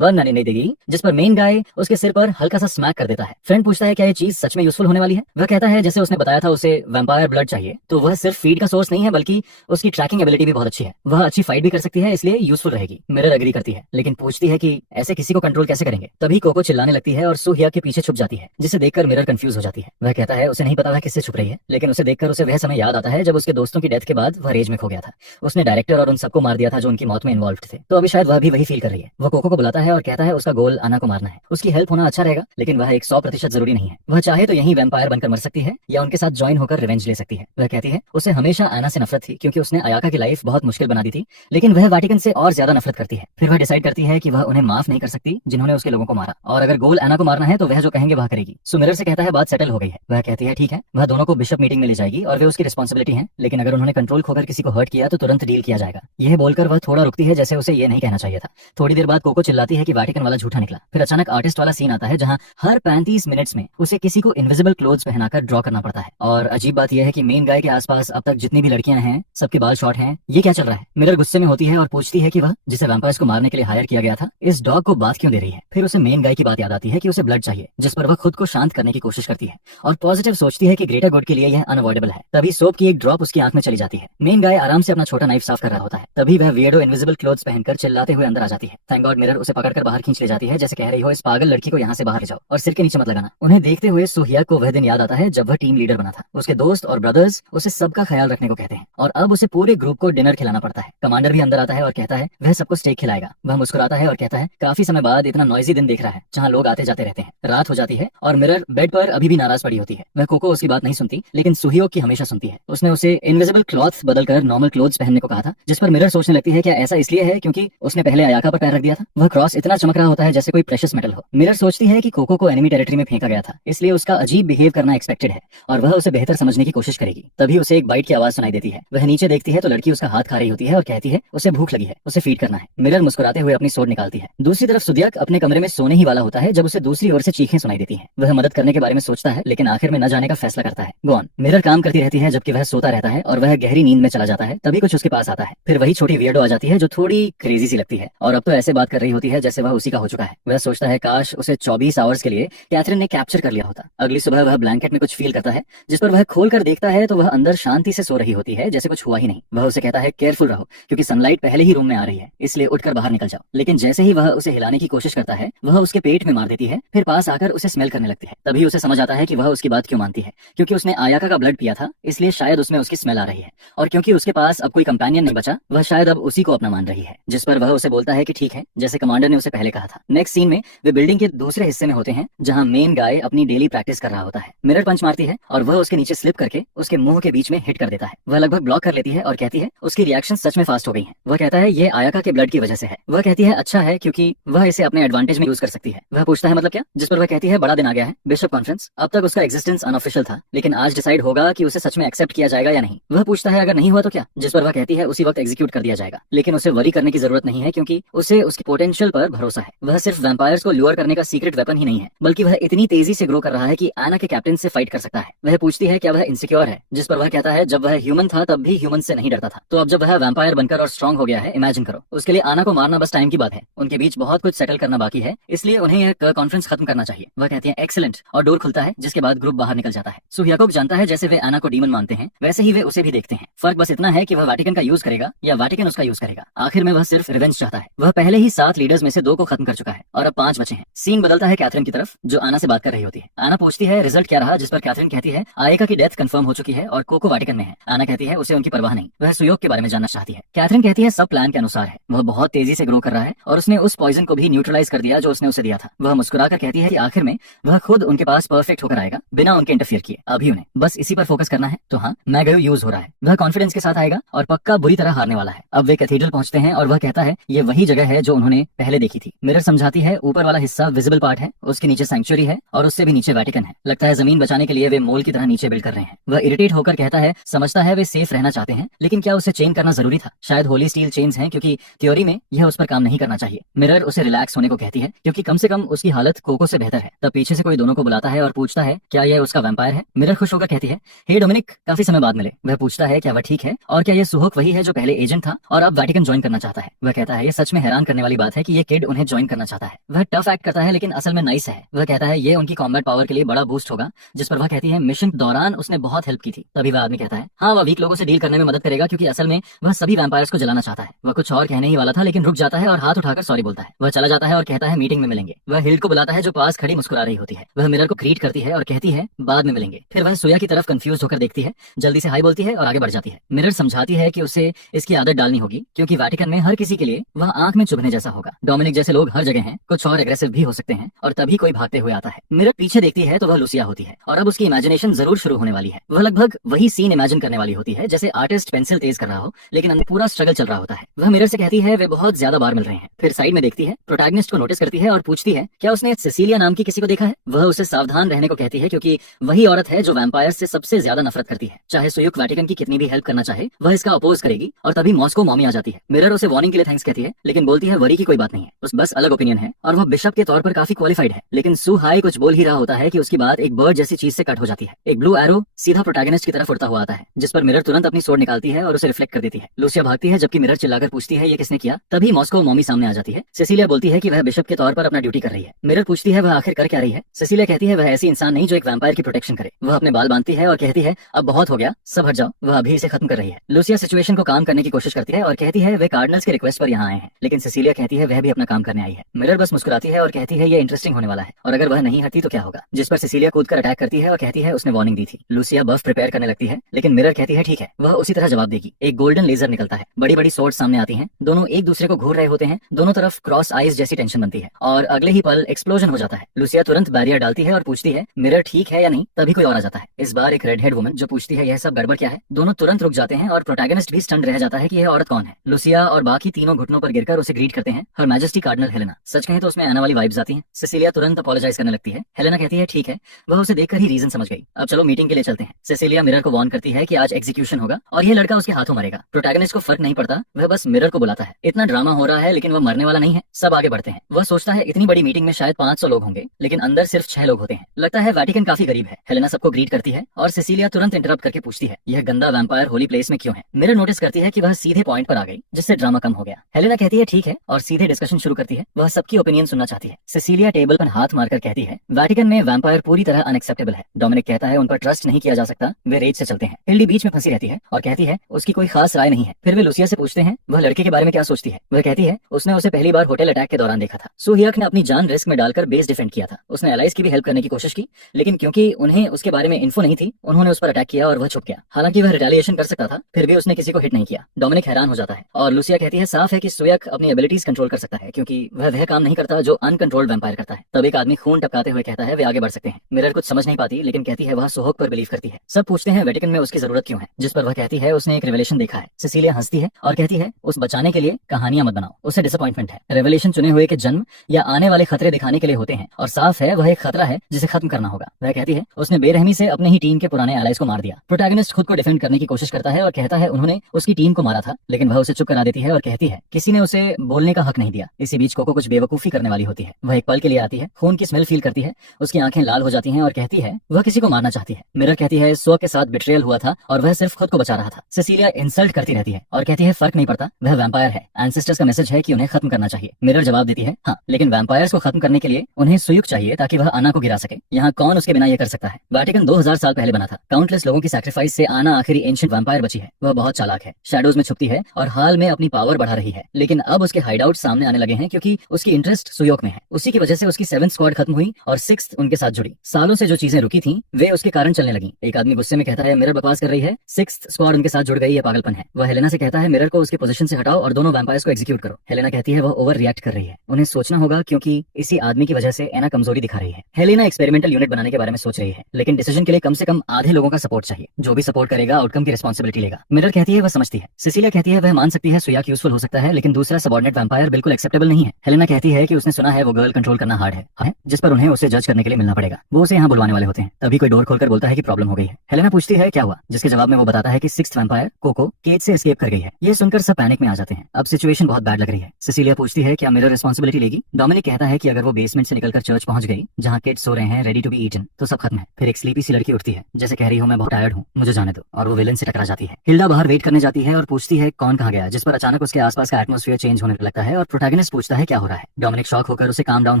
नहीं देगी, जिस पर मेन गाय उसके सिर पर हल्का सा स्मैक कर देता है। फ्रेंड पूछता है क्या ये चीज सच में यूजफुल होने वाली है। वह कहता है जैसे उसने बताया था उसे वैम्पायर ब्लड चाहिए, तो वह सिर्फ फीड का सोर्स नहीं है बल्कि उसकी ट्रैकिंग एबिलिटी भी बहुत अच्छी है, वह अच्छी फाइट भी कर सकती है, इसलिए यूजफुल रहेगी। मिरर एग्री करती है लेकिन पूछती है कि ऐसे किसी को कंट्रोल कैसे करेंगे। तभी कोको चिल्लाने लगती है और सुहिया के पीछे छुप जाती है, जिसे देखकर मिरर कंफ्यूज हो जाती है। वह कहता है उसे नहीं पता वह किससे छुप रही है, लेकिन उसे देखकर उसे वह समय याद आता है जब उसके दोस्तों की डेथ के बाद वह रेज में खो गया था। उसने डायरेक्टर और उन सबको मार दिया था जो उनकी मौत में इन्वॉल्व थे, तो अभी शायद वह भी वही फील कर रही है। वह कोको को बुलाता है और कहता है उसका गोल आना को मारना है, उसकी हेल्प होना अच्छा रहेगा लेकिन वह 100% जरूरी नहीं है। वह चाहे तो यही वैम्पायर बनकर मर सकती है या उनके साथ ज्वाइन होकर रिवेंज ले सकती है। वह कहती है उसे हमेशा आना से नफरत थी क्योंकि उसने अयाका की लाइफ बहुत मुश्किल बना दी थी, लेकिन वह वाटिकन से और ज्यादा नफरत करती है। फिर वह डिसाइड करती है कि वह उन्हें माफ नहीं कर सकती जिन्होंने उसके लोगों को मारा, और अगर गोल आना को मारना है तो वह जो कहेंगे वह करेगी। सो मिरर से कहता है बात सेटल हो गई है। वह कहती है ठीक है, वह दोनों को बिशप मीटिंग में ले जाएगी और वे उसकी रिस्पॉन्सिबिलिटी है, लेकिन अगर उन्होंने कंट्रोल खोकर किसी को हर्ट किया तो तुरंत डील किया जाएगा। यह बोलकर वह थोड़ा रुकती है जैसे उसे ये नहीं कहना चाहिए था। थोड़ी देर बाद कोको चिल्लाती है कि वाटिकन वाला झूठा निकला। फिर अचानक आर्टिस्ट वाला सीन आता है जहां हर 35 मिनट्स में उसे किसी को इनविजिबल क्लोथ्स पहनाकर ड्रॉ करना पड़ता है। और अजीब बात यह है कि मेन गाय के आसपास अब तक जितनी भी लड़कियां हैं सबके बाल शॉर्ट हैं। ये क्या चल रहा है। मिरर गुस्से में होती है और पूछती है कि वह जिसे वैम्पायर्स को मारने के लिए हायर किया गया था इस डॉग को बात क्यों दे रही है। फिर उसे मेन गाय की बात याद आती है कि उसे ब्लड चाहिए, जिस पर वह खुद को शांत करने की कोशिश करती है और पॉजिटिव सोचती है कि ग्रेटर गुड के लिए यह अनअवॉइडेबल है। तभी सोप की एक ड्रॉप उसकी आंख में चली जाती है। मेन गाय आराम से अपना छोटा नाइफ साफ कर रहा होता है, तभी वह वियर्डो इनविजिबल क्लोथ्स पहनकर चिल्लाते हुए अंदर आ जाती है। थैंक गॉड मिरर उसे पकड़कर बाहर खींच ले जाती है जैसे कह रही हो इस पागल लड़की को यहाँ से बाहर ले जाओ और सिर के नीचे मत लगाना। उन्हें देखते हुए सुहिया को वह दिन याद आता है है जब वह टीम लीडर बना था। उसके दोस्त और ब्रदर्स उसे सबका ख्याल रखने को कहते हैं और अब उसे पूरे ग्रुप को डिनर खिलाना पड़ता है। कमांडर भी अंदर आता है और कहता है वह सबको स्टेक खिलाएगा। वह मुस्कुराता है और कहता है काफी समय बाद इतना नॉइजी दिन देख रहा है जहाँ लोग आते जाते रहते हैं। रात हो जाती है और मिरर बेड पर अभी भी नाराज पड़ी होती है। वह कोको उसकी बात नहीं सुनती, लेकिन सुहियोक की हमेशा सुनती है। उसने उसे इनविजिबल क्लॉथ्स बदलकर नॉर्मल क्लोथ्स पहनने को कहा था, जिस पर मिरर सोचने लगती है क्या ऐसा इसलिए है क्योंकि उसने पहले अयाका पर पैर रख दिया था। वह क्रॉस इतना चमक रहा होता है जैसे कोई प्रेशियस मेटल हो। मिरर सोचती है कि कोको को एनिमी टेरिटरी में फेंका गया था, इसलिए उसका अजीब बिहेव करना एक्सपेक्टेड है और वह उसे बेहतर समझने की कोशिश करेगी। तभी उसे एक बाइट की आवाज सुनाई देती है। वह नीचे देखती है तो लड़की उसका हाथ खा रही होती है और कहती है उसे भूख लगी है, उसे फीड करना है। मिरर मुस्कुराते हुए अपनी सोड निकालती है। दूसरी तरफ सुदियक अपने कमरे में सोने ही वाला होता है जब उसे दूसरी ओर से चीखें सुनाई देती हैं। वह मदद करने के बारे में सोचता है, लेकिन आखिर में न जाने का फैसला करता है। गोन मिरर काम करती रहती है जबकि वह सोता रहता है और वह गहरी नींद में चला जाता है। तभी कुछ उसके पास आता है। फिर वही छोटी वियर्डो आ जाती है जो थोड़ी क्रेजी सी लगती है और अब तो ऐसे बात कर रही होती है जैसे वह उसी का हो चुका है। वह सोचता है काश उसे 24 आवर्स के लिए कैथरीन ने कैप्चर कर लिया होता। अगली सुबह वह ब्लैंकेट में कुछ फील करता है, जिस पर वह खोल कर देखता है तो वह अंदर शांति से सो रही होती है जैसे कुछ हुआ ही नहीं। वह उसे कहता है केयरफुल रहो क्योंकि सनलाइट पहले ही रूम में आ रही है, इसलिए उठकर बाहर निकल जाओ। लेकिन जैसे ही वह उसे हिलाने की कोशिश करता है वह उसके पेट में मार देती है, फिर पास आकर उसे स्मेल करने लगती है। तभी उसे समझ आता है कि वह उसकी बात क्यों मानती है, क्योंकि उसने आयाका का ब्लड पिया था, इसलिए शायद उसमें उसकी स्मेल आ रही है। और क्योंकि उसके पास अब कोई कंपेनियन नहीं बचा, वह शायद अब उसी को अपना मान रही है। जिस पर वह उसे बोलता है कि ठीक है, जैसे कमांडर ने उसे पहले कहा था। नेक्स्ट सीन में वे बिल्डिंग के दूसरे हिस्से में होते हैं जहां मेन गाय अपनी डेली प्रैक्टिस कर रहा होता है। मिरर पंच मारती है और वह उसके नीचे स्लिप करके उसके मुंह के बीच में हिट कर देता है। वह लगभग ब्लॉक कर लेती है और कहती है उसकी रिएक्शन सच में फास्ट हो गई है। वह कहता है ये आयाका के ब्लड की वजह से है। वह कहती है अच्छा है क्योंकि वह इसे अपने एडवांटेज में यूज कर सकती है। वह पूछता है मतलब क्या, जिस पर वह कहती है बड़ा दिन आ गया है, बिशप कॉन्फ्रेंस। अब तक उसका एग्जिस्टेंस अनऑफिशियल था, लेकिन आज डिसाइड होगा कि उसे सच में एक्सेप्ट किया जाएगा या नहीं। वह पूछता है अगर नहीं हुआ तो क्या, जिस पर वह कहती है उसी वक्त एग्जीक्यूट कर दिया जाएगा। लेकिन उसे वरी करने की जरूरत नहीं है क्योंकि उसे उसकी पोटेंशियल पर भरोसा है। वह सिर्फ वैम्पायर्स को ल्यूर करने का सीक्रेट वेपन ही नहीं है, बल्कि वह इतनी तेजी से ग्रो कर रहा है कि आना के कैप्टन से फाइट कर सकता है। वह पूछती है क्या वह इनसिक्योर है, जिस पर वह कहता है जब वह ह्यूमन था तब भी ह्यूमन से नहीं डरता था, तो अब जब वह वैम्पायर बनकर और स्ट्रांग हो गया है, इमेजिन करो। उसके लिए आना को मारना बस टाइम की बात है। उनके बीच बहुत कुछ सेटल करना बाकी है, इसलिए उन्हें यह कॉन्फ्रेंस खत्म करना चाहिए। वह कहती है एक्सीलेंट, और डोर खुलता है जिसके बाद ग्रुप बाहर निकल जाता है। सुहियाकोक जानता है जैसे वे आना को डीमन मानते हैं वैसे ही वे उसे भी देखते हैं। फर्क बस इतना है कि वह वाटिकन का यूज करेगा या वाटिकन उसका यूज करेगा। आखिर में वह सिर्फ रिवेंज चाहता है। वह पहले ही 7 लीडर्स में से 2 को खत्म कर चुका है और अब 5 बचे हैं। सीन बदलता है कैथरीन की तरफ जो आना से बात कर रही होती है। आना पूछती है रिजल्ट क्या रहा, जिस पर कैथरीन कहती है आयका की डेथ कंफर्म हो चुकी है और कोको वाटिकन में है। आना कहती है उसे उनकी परवाह नहीं, वह सुयोग के बारे में जानना चाहती है। कैथरीन कहती है सब प्लान के अनुसार है। वह बहुत तेजी से ग्रो कर रहा है और उसने उस पॉइजन को भी न्यूट्रलाइज कर दिया जो उसने उसे दिया था। वह मुस्कुराकर कहती है कि आखिर में वह खुद उनके पास परफेक्ट होकर आएगा बिना उनके इंटरफियर किए। अभी उन्हें बस इसी पर फोकस करना है। तो हाँ, मैगयू यूज हो रहा है। वह कॉन्फिडेंस के साथ आएगा और पक्का बुरी तरह हारने वाला है। अब वे कैथीड्रल पहुंचते हैं और वह कहता है ये वही जगह है जो उन्होंने पहले देखी थी। मिरर समझाती है ऊपर वाला हिस्सा विजिबल पार्ट है, उसके नीचे सैंक्चुअरी है और उससे भी नीचे वाटिकन है। लगता है जमीन बचाने के लिए वे मोल की तरह नीचे बिल्ड कर रहे हैं। वह इरिटेट होकर कहता है समझता है वे सेफ रहना चाहते हैं, लेकिन क्या उसे चेन करना जरूरी था? शायद होली स्टील चेन्स हैं क्योंकि थ्योरी में यह उस पर काम नहीं करना चाहिए। मिरर उसे रिलैक्स होने को कहती है क्योंकि कम से कम उसकी हालत कोको से बेहतर है। तब पीछे से कोई दोनों को बुलाता है और पूछता है क्या यह उसका वैम्पायर है। मिरर खुश होकर कहती है हे डोमिनिक, काफी समय बाद मिले। वह पूछता है क्या वह ठीक है और क्या यह सुहोक वही है जो पहले एजेंट था और अब वाटिकन ज्वाइन करना चाहता है। वह कहता है ये सच में हैरान करने वाली बात है कि ये किड उन्हें ज्वाइन करना चाहता है। वह टफ एक्ट करता है लेकिन असल में नाइस है। वह कहता है ये उनकी कॉम्बैट पावर के लिए बड़ा बूस्ट होगा, जिस पर वह कहती है मिशन के दौरान उसने बहुत हेल्प की थी। तभी वह आदमी कहता है हाँ, वह वीक लोगों से डील करने में मदद करेगा क्योंकि असल में वह सभी वैम्पायर्स को जलाना चाहता है। वह कुछ और कहने ही वाला था लेकिन रुक जाता है और हाथ उठाकर सॉरी बोलता है। वह चला जाता है और कहता है मीटिंग में मिलेंगे। वह हिल्ड को बुलाता है जो पास खड़ी मुस्कुरा रही होती है। वह मिरर को ग्रीट करती है और कहती है बाद में मिलेंगे। फिर वह सोया की तरफ कंफ्यूज होकर देखती है, जल्दी से हाई बोलती है और आगे बढ़ जाती है। मिरर समझाती है कि उसे इसकी आदत डालनी होगी क्योंकि वाटिकन में हर किसी के लिए वह आंख में चुभने जैसा होगा। डोमिनिक जैसे लोग हर जगह हैं, कुछ और एग्रेसिव भी हो सकते हैं और तभी कोई भागते हुए आता है। मिरर पीछे देखती है तो वह लुसिया होती है और अब उसकी इमेजिनेशन जरूर शुरू होने वाली है। वह लगभग वही सीन इमेजिन करने वाली होती है जैसे आर्टिस्ट पेंसिल तेज कर रहा हो लेकिन अंदर पूरा स्ट्रगल चल रहा होता है। वह मिरर से कहती है वे बहुत ज्यादा बार मिल रहे हैं। फिर साइड में देखती है, प्रोटैगनिस्ट को नोटिस करती है और पूछती है क्या उसने सिसिलिया नाम की किसी को देखा है। वह उसे सावधान रहने को कहती है क्योंकि वही औरत है जो वैम्पायर से सबसे ज्यादा नफरत करती है। चाहे सुयुक वाटिकन की कितनी भी हेल्प करना चाहे वह इसका अपोज करेगी और तभी मॉस्को मॉमी आ जाती है। मिरर उसे वार्निंग के लिए थैंक्स कहती है लेकिन बोलती है वरी की कोई बात नहीं है, उस बस अलग ओपिनियन है और वह बिशप के तौर पर काफी क्वालिफाइड है। लेकिन सू हाई कुछ बोल ही रहा होता है कि उसकी बात एक बर्ड जैसी चीज से कट हो जाती है। एक ब्लू एरो सीधा प्रोटैगनिस्ट की तरफ उड़ता हुआ आता है जिस पर मिरर तुरंत अपनी सोड निकालती है और उसे रिफ्लेक्ट कर देती है। लूसिया भागती है जबकि मिरर चिल्लाकर पूछती है ये किसने किया। तभी मॉस्को मॉमी सामने आ जाती है। सिसिलिया बोलती है कि वह बिशप के तौर पर अपना ड्यूटी कर रही है। मिरर पूछती है वह आखिर कर क्या रही है। सिसिलिया कहती है वह ऐसी इंसान नहीं जो एक वैम्पायर की प्रोटेक्शन करे। वह अपने बाल बांधती है और कहती है अब बहुत हो गया, सब हट जाओ। वह अभी इसे खत्म कर रही है। लूसिया सिचुएशन को काम करने की कोशिश करती है और कहती है वे कार्डिनल्स के रिक्वेस्ट पर यहाँ आए हैं, लेकिन सिसिलिया कहती है वह भी अपना काम करने आई है। मिरर बस मुस्कुराती है और कहती है ये इंटरेस्टिंग होने वाला है और अगर वह नहीं हटती तो क्या होगा, जिस पर सिसिलिया कूदकर अटैक कर करती है और कहती है उसने वार्निंग दी थी। लूसिया बफ प्रिपेयर करने लगती है, लेकिन मिरर कहती है ठीक है, वह उसी तरह जवाब देगी। एक गोल्डन लेजर निकलता है, बड़ी बड़ी सोर्ड सामने आती हैं, दोनों एक दूसरे को घूर रहे होते हैं, दोनों तरफ क्रॉस आइज जैसी टेंशन बनती है और अगले ही पल एक्सप्लोजन हो जाता है। लूसिया तुरंत बैरियर डालती है और पूछती है मिरर ठीक है या नहीं, तभी कोई और आ जाता है। इस बार एक रेड हेड वुमन जो पूछती है यह सब गड़बड़ क्या है। दोनों तुरंत रुक जाते हैं और प्रोटैगनिस्ट भी स्टन रह जाता है कि यह औरत कौन है। लूसिया और बाकी तीनों घुटनों पर गिरकर उसे ग्रीट करते हैं, हर मैजेस्टी कार्डिनल हेलेना। सच कहें तो उसमें आना वाली वाइब्स आती हैं। सिसिलिया तुरंत अपोलोजाइज करने लगती है। हेलेना कहती है ठीक है, वह उसे देखकर ही रीजन समझ गई। अब चलो मीटिंग के लिए चलते हैं। सिसिलिया मिरर को वार्न करती है कि आज एग्जीक्यूशन होगा और यह लड़का उसके हाथों मरेगा। प्रोटैगनिस्ट को फर्क नहीं पड़ता, वह बस मिरर को बुलाता है। इतना ड्रामा हो रहा है लेकिन वह मरने वाला नहीं है। सब आगे बढ़ते हैं। वह सोचता है इतनी बड़ी मीटिंग में शायद 500 लोग होंगे, लेकिन अंदर सिर्फ 6 लोग होते हैं। लगता है वेटिकन काफी गरीब है। हेलेना सबको ग्रीट करती है और सिसिलिया तुरंत इंटरप्ट करके पूछती है यह गंदा वैम्पायर होली प्लेस में क्यों है। मिरर नोटिस करती है कि वह सीधे पॉइंट पर आ गई, जिससे ड्रामा कम हो गया। हेलेना कहती है ठीक है और सीधे डिस्कशन शुरू करती है। वह सबकी ओपिनियन सुनना चाहती है। सिसिलिया टेबल पर हाथ मारकर कहती है वेटिकन में वैम्पायर पूरी तरह अनएक्सेप्टेबल है। डोमिनिक कहता है उन पर ट्रस्ट नहीं किया जा सकता, वे रेज से चलते हैं। हिल्डी बीच में फंसी रहती है और कहती है उसकी कोई खास राय नहीं है। फिर वे लूसिया से पूछते हैं वह लड़के के बारे में क्या सोचती है। वह कहती है उसने उसे पहली बार होटल अटैक के दौरान देखा था। सुहियक ने अपनी जान रिस्क में डालकर बेस डिफेंड किया था। उसने एलाइज की भी हेल्प करने की कोशिश की, लेकिन क्योंकि उन्हें उसके बारे में इन्फो नहीं थी, उन्होंने उस पर अटैक किया और वह छुप गया। हालांकि वह रिटेलिएशन कर सकता था, फिर भी उसने किसी को हिट नहीं किया। डोमिनिक हैरान हो जाता है और लूसिया कहती है साफ है कि सुयक अपनी एबिलिटीज कंट्रोल कर सकता है, क्योंकि वह काम नहीं करता जो अनकंट्रोल्ड वैम्पायर करता है। तब एक आदमी खून टपकाते हुए कहता है वे आगे बढ़ सकते हैं। मिरर कुछ समझ नहीं पाती, लेकिन कहती है वह सोहक पर बिलीव करती है। सब पूछते हैं वेटिकन में उसकी जरूरत क्यों है, जिस पर वह कहती है उसने एक रेवलेशन देखा है। सिसिलिया हंसती है और कहती है उस बचाने के लिए कहानियां मत बनाओ, उससे डिसअपॉइंटमेंट है। रेवलेशन चुने हुए के जन्म या आने वाले खतरे दिखाने के लिए होते हैं और साफ है वह एक खतरा है जिसे खत्म करना होगा। वह कहती है उसने बेरहमी से अपने ही टीम के पुराने एलाइज को मार दिया। प्रोटैगनिस्ट खुद को डिफेंड करने की कोशिश करता है और कहता है उन्होंने उसकी टीम को मारा था, लेकिन वह उसे चुप करा देती है और कहती है किसी ने उसे बोलने का हक नहीं दिया। इसी बीच कोको कुछ बेवकूफी करने वाली होती है। वह एक पल के लिए आती है, खून की स्मेल फील करती है, उसकी आंखें लाल हो जाती हैं और कहती है वह किसी को मारना चाहती है। मिरर कहती है स्व के साथ बिट्रेयल हुआ था और वह सिर्फ खुद को बचा रहा था। सिसिलिया इंसल्ट करती रहती है और कहती है फर्क नहीं पड़ता, वह वैम्पायर है। एंसेस्टर्स का मैसेज है कि उन्हें खत्म करना चाहिए। मिरर जवाब देती है हाँ, लेकिन वैम्पायर्स को खत्म करने के लिए उन्हें सुयुग चाहिए ताकि वह आना को गिरा सके। यहाँ कौन उसके बिना ये कर सकता है। वेटिकन 2000 साल पहले बना था। काउंटलेस लोगों की सैक्रिफाइस से आना आखिरी एंशिएंट वैम्पायर बची है। वह बहुत चालाक है, शैडोज में छुपती है और हाल में अपनी पावर बढ़ा रही है, लेकिन अब उसके हाइडआउट सामने आने लगे हैं क्योंकि उसकी इंटरेस्ट सुयोक में है। उसी की वजह से उसकी 7th स्क्वाड खत्म हुई और 6th उनके साथ जुड़ी। सालों से जो चीजें रुकी थी वे उसके कारण चलने लगी। एक आदमी गुस्से में कहता है मिरर बकवास कर रही है, 6th स्क्वाड उनके साथ जुड़ गई, ये पागलपन है। वह हेलेना से कहता है मिरर को उसके पोजीशन से हटाओ और दोनों वैम्पायर्स को एग्जीक्यूट करो। हेलेना कहती है वह ओवर रिएक्ट कर रही है, उन्हें सोचना होगा क्योंकि इसी आदमी की वजह से एना कमजोरी दिखा रही है। हेलेना एक्सपेरिमेंटल यूनिट बनाने के बारे में सोच रही है, लेकिन डिसीजन के लिए कम से कम आधे लोगों का सपोर्ट चाहिए। जो भी सपोर्ट करेगा आउटकम की रिस्पॉन्सिबिलिटी लेगा। मिरर कहती है वह समझती है। सिसिलिया कहती है वह मान सकती है सुयाक यूजफुल हो सकता है, लेकिन दूसरा सबऑर्डिनेट वैम्पायर बिल्कुल एक्सेप्टेबल नहीं है। हेलेना कहती है कि उसने सुना है वो गर्ल कंट्रोल करना हार्ड है, जिस पर उन्हें उसे जज करने के लिए मिलना पड़ेगा। वो उसे यहाँ बुलवाने वाले होते हैं। तभी कोई डोर खोलकर बोलता है कि प्रॉब्लम हो गई है। हेलेना पूछती है क्या हुआ, जिसके जवाब में वो बताता है कि 6th वैम्पायर कोको केज से एस्केप कर गई है। ये सुनकर सब पैनिक में आ जाते हैं। अब सिचुएशन बहुत बैड लग रही है। सिसिलिया पूछती है क्या मिरर रिस्पॉन्सिबिलिटी लेगी। डोमिनिक कहता है कि अगर वो बेसमेंट से निकलकर चर्च पहुंच गई जहाँ किड्स सो रहे हैं रेडी टू बी ईटन, तो सब खत्म है। फिर एक स्लीपी सी लड़की उठती है, जैसे कह रही हूँ मैं बहुत टायर्ड हूँ, मुझे जाने दो, और वो विलन से टकरा जाती है। हिल्डा बाहर वेट करने जाती है और पूछती है कौन कहाँ गया, जिस पर अचानक उसके आसपास का एटमॉस्फेयर चेंज होने लगता है और प्रोटैगनिस्ट पूछता है क्या हो रहा है। डोमिनिक शॉक होकर उसे काम डाउन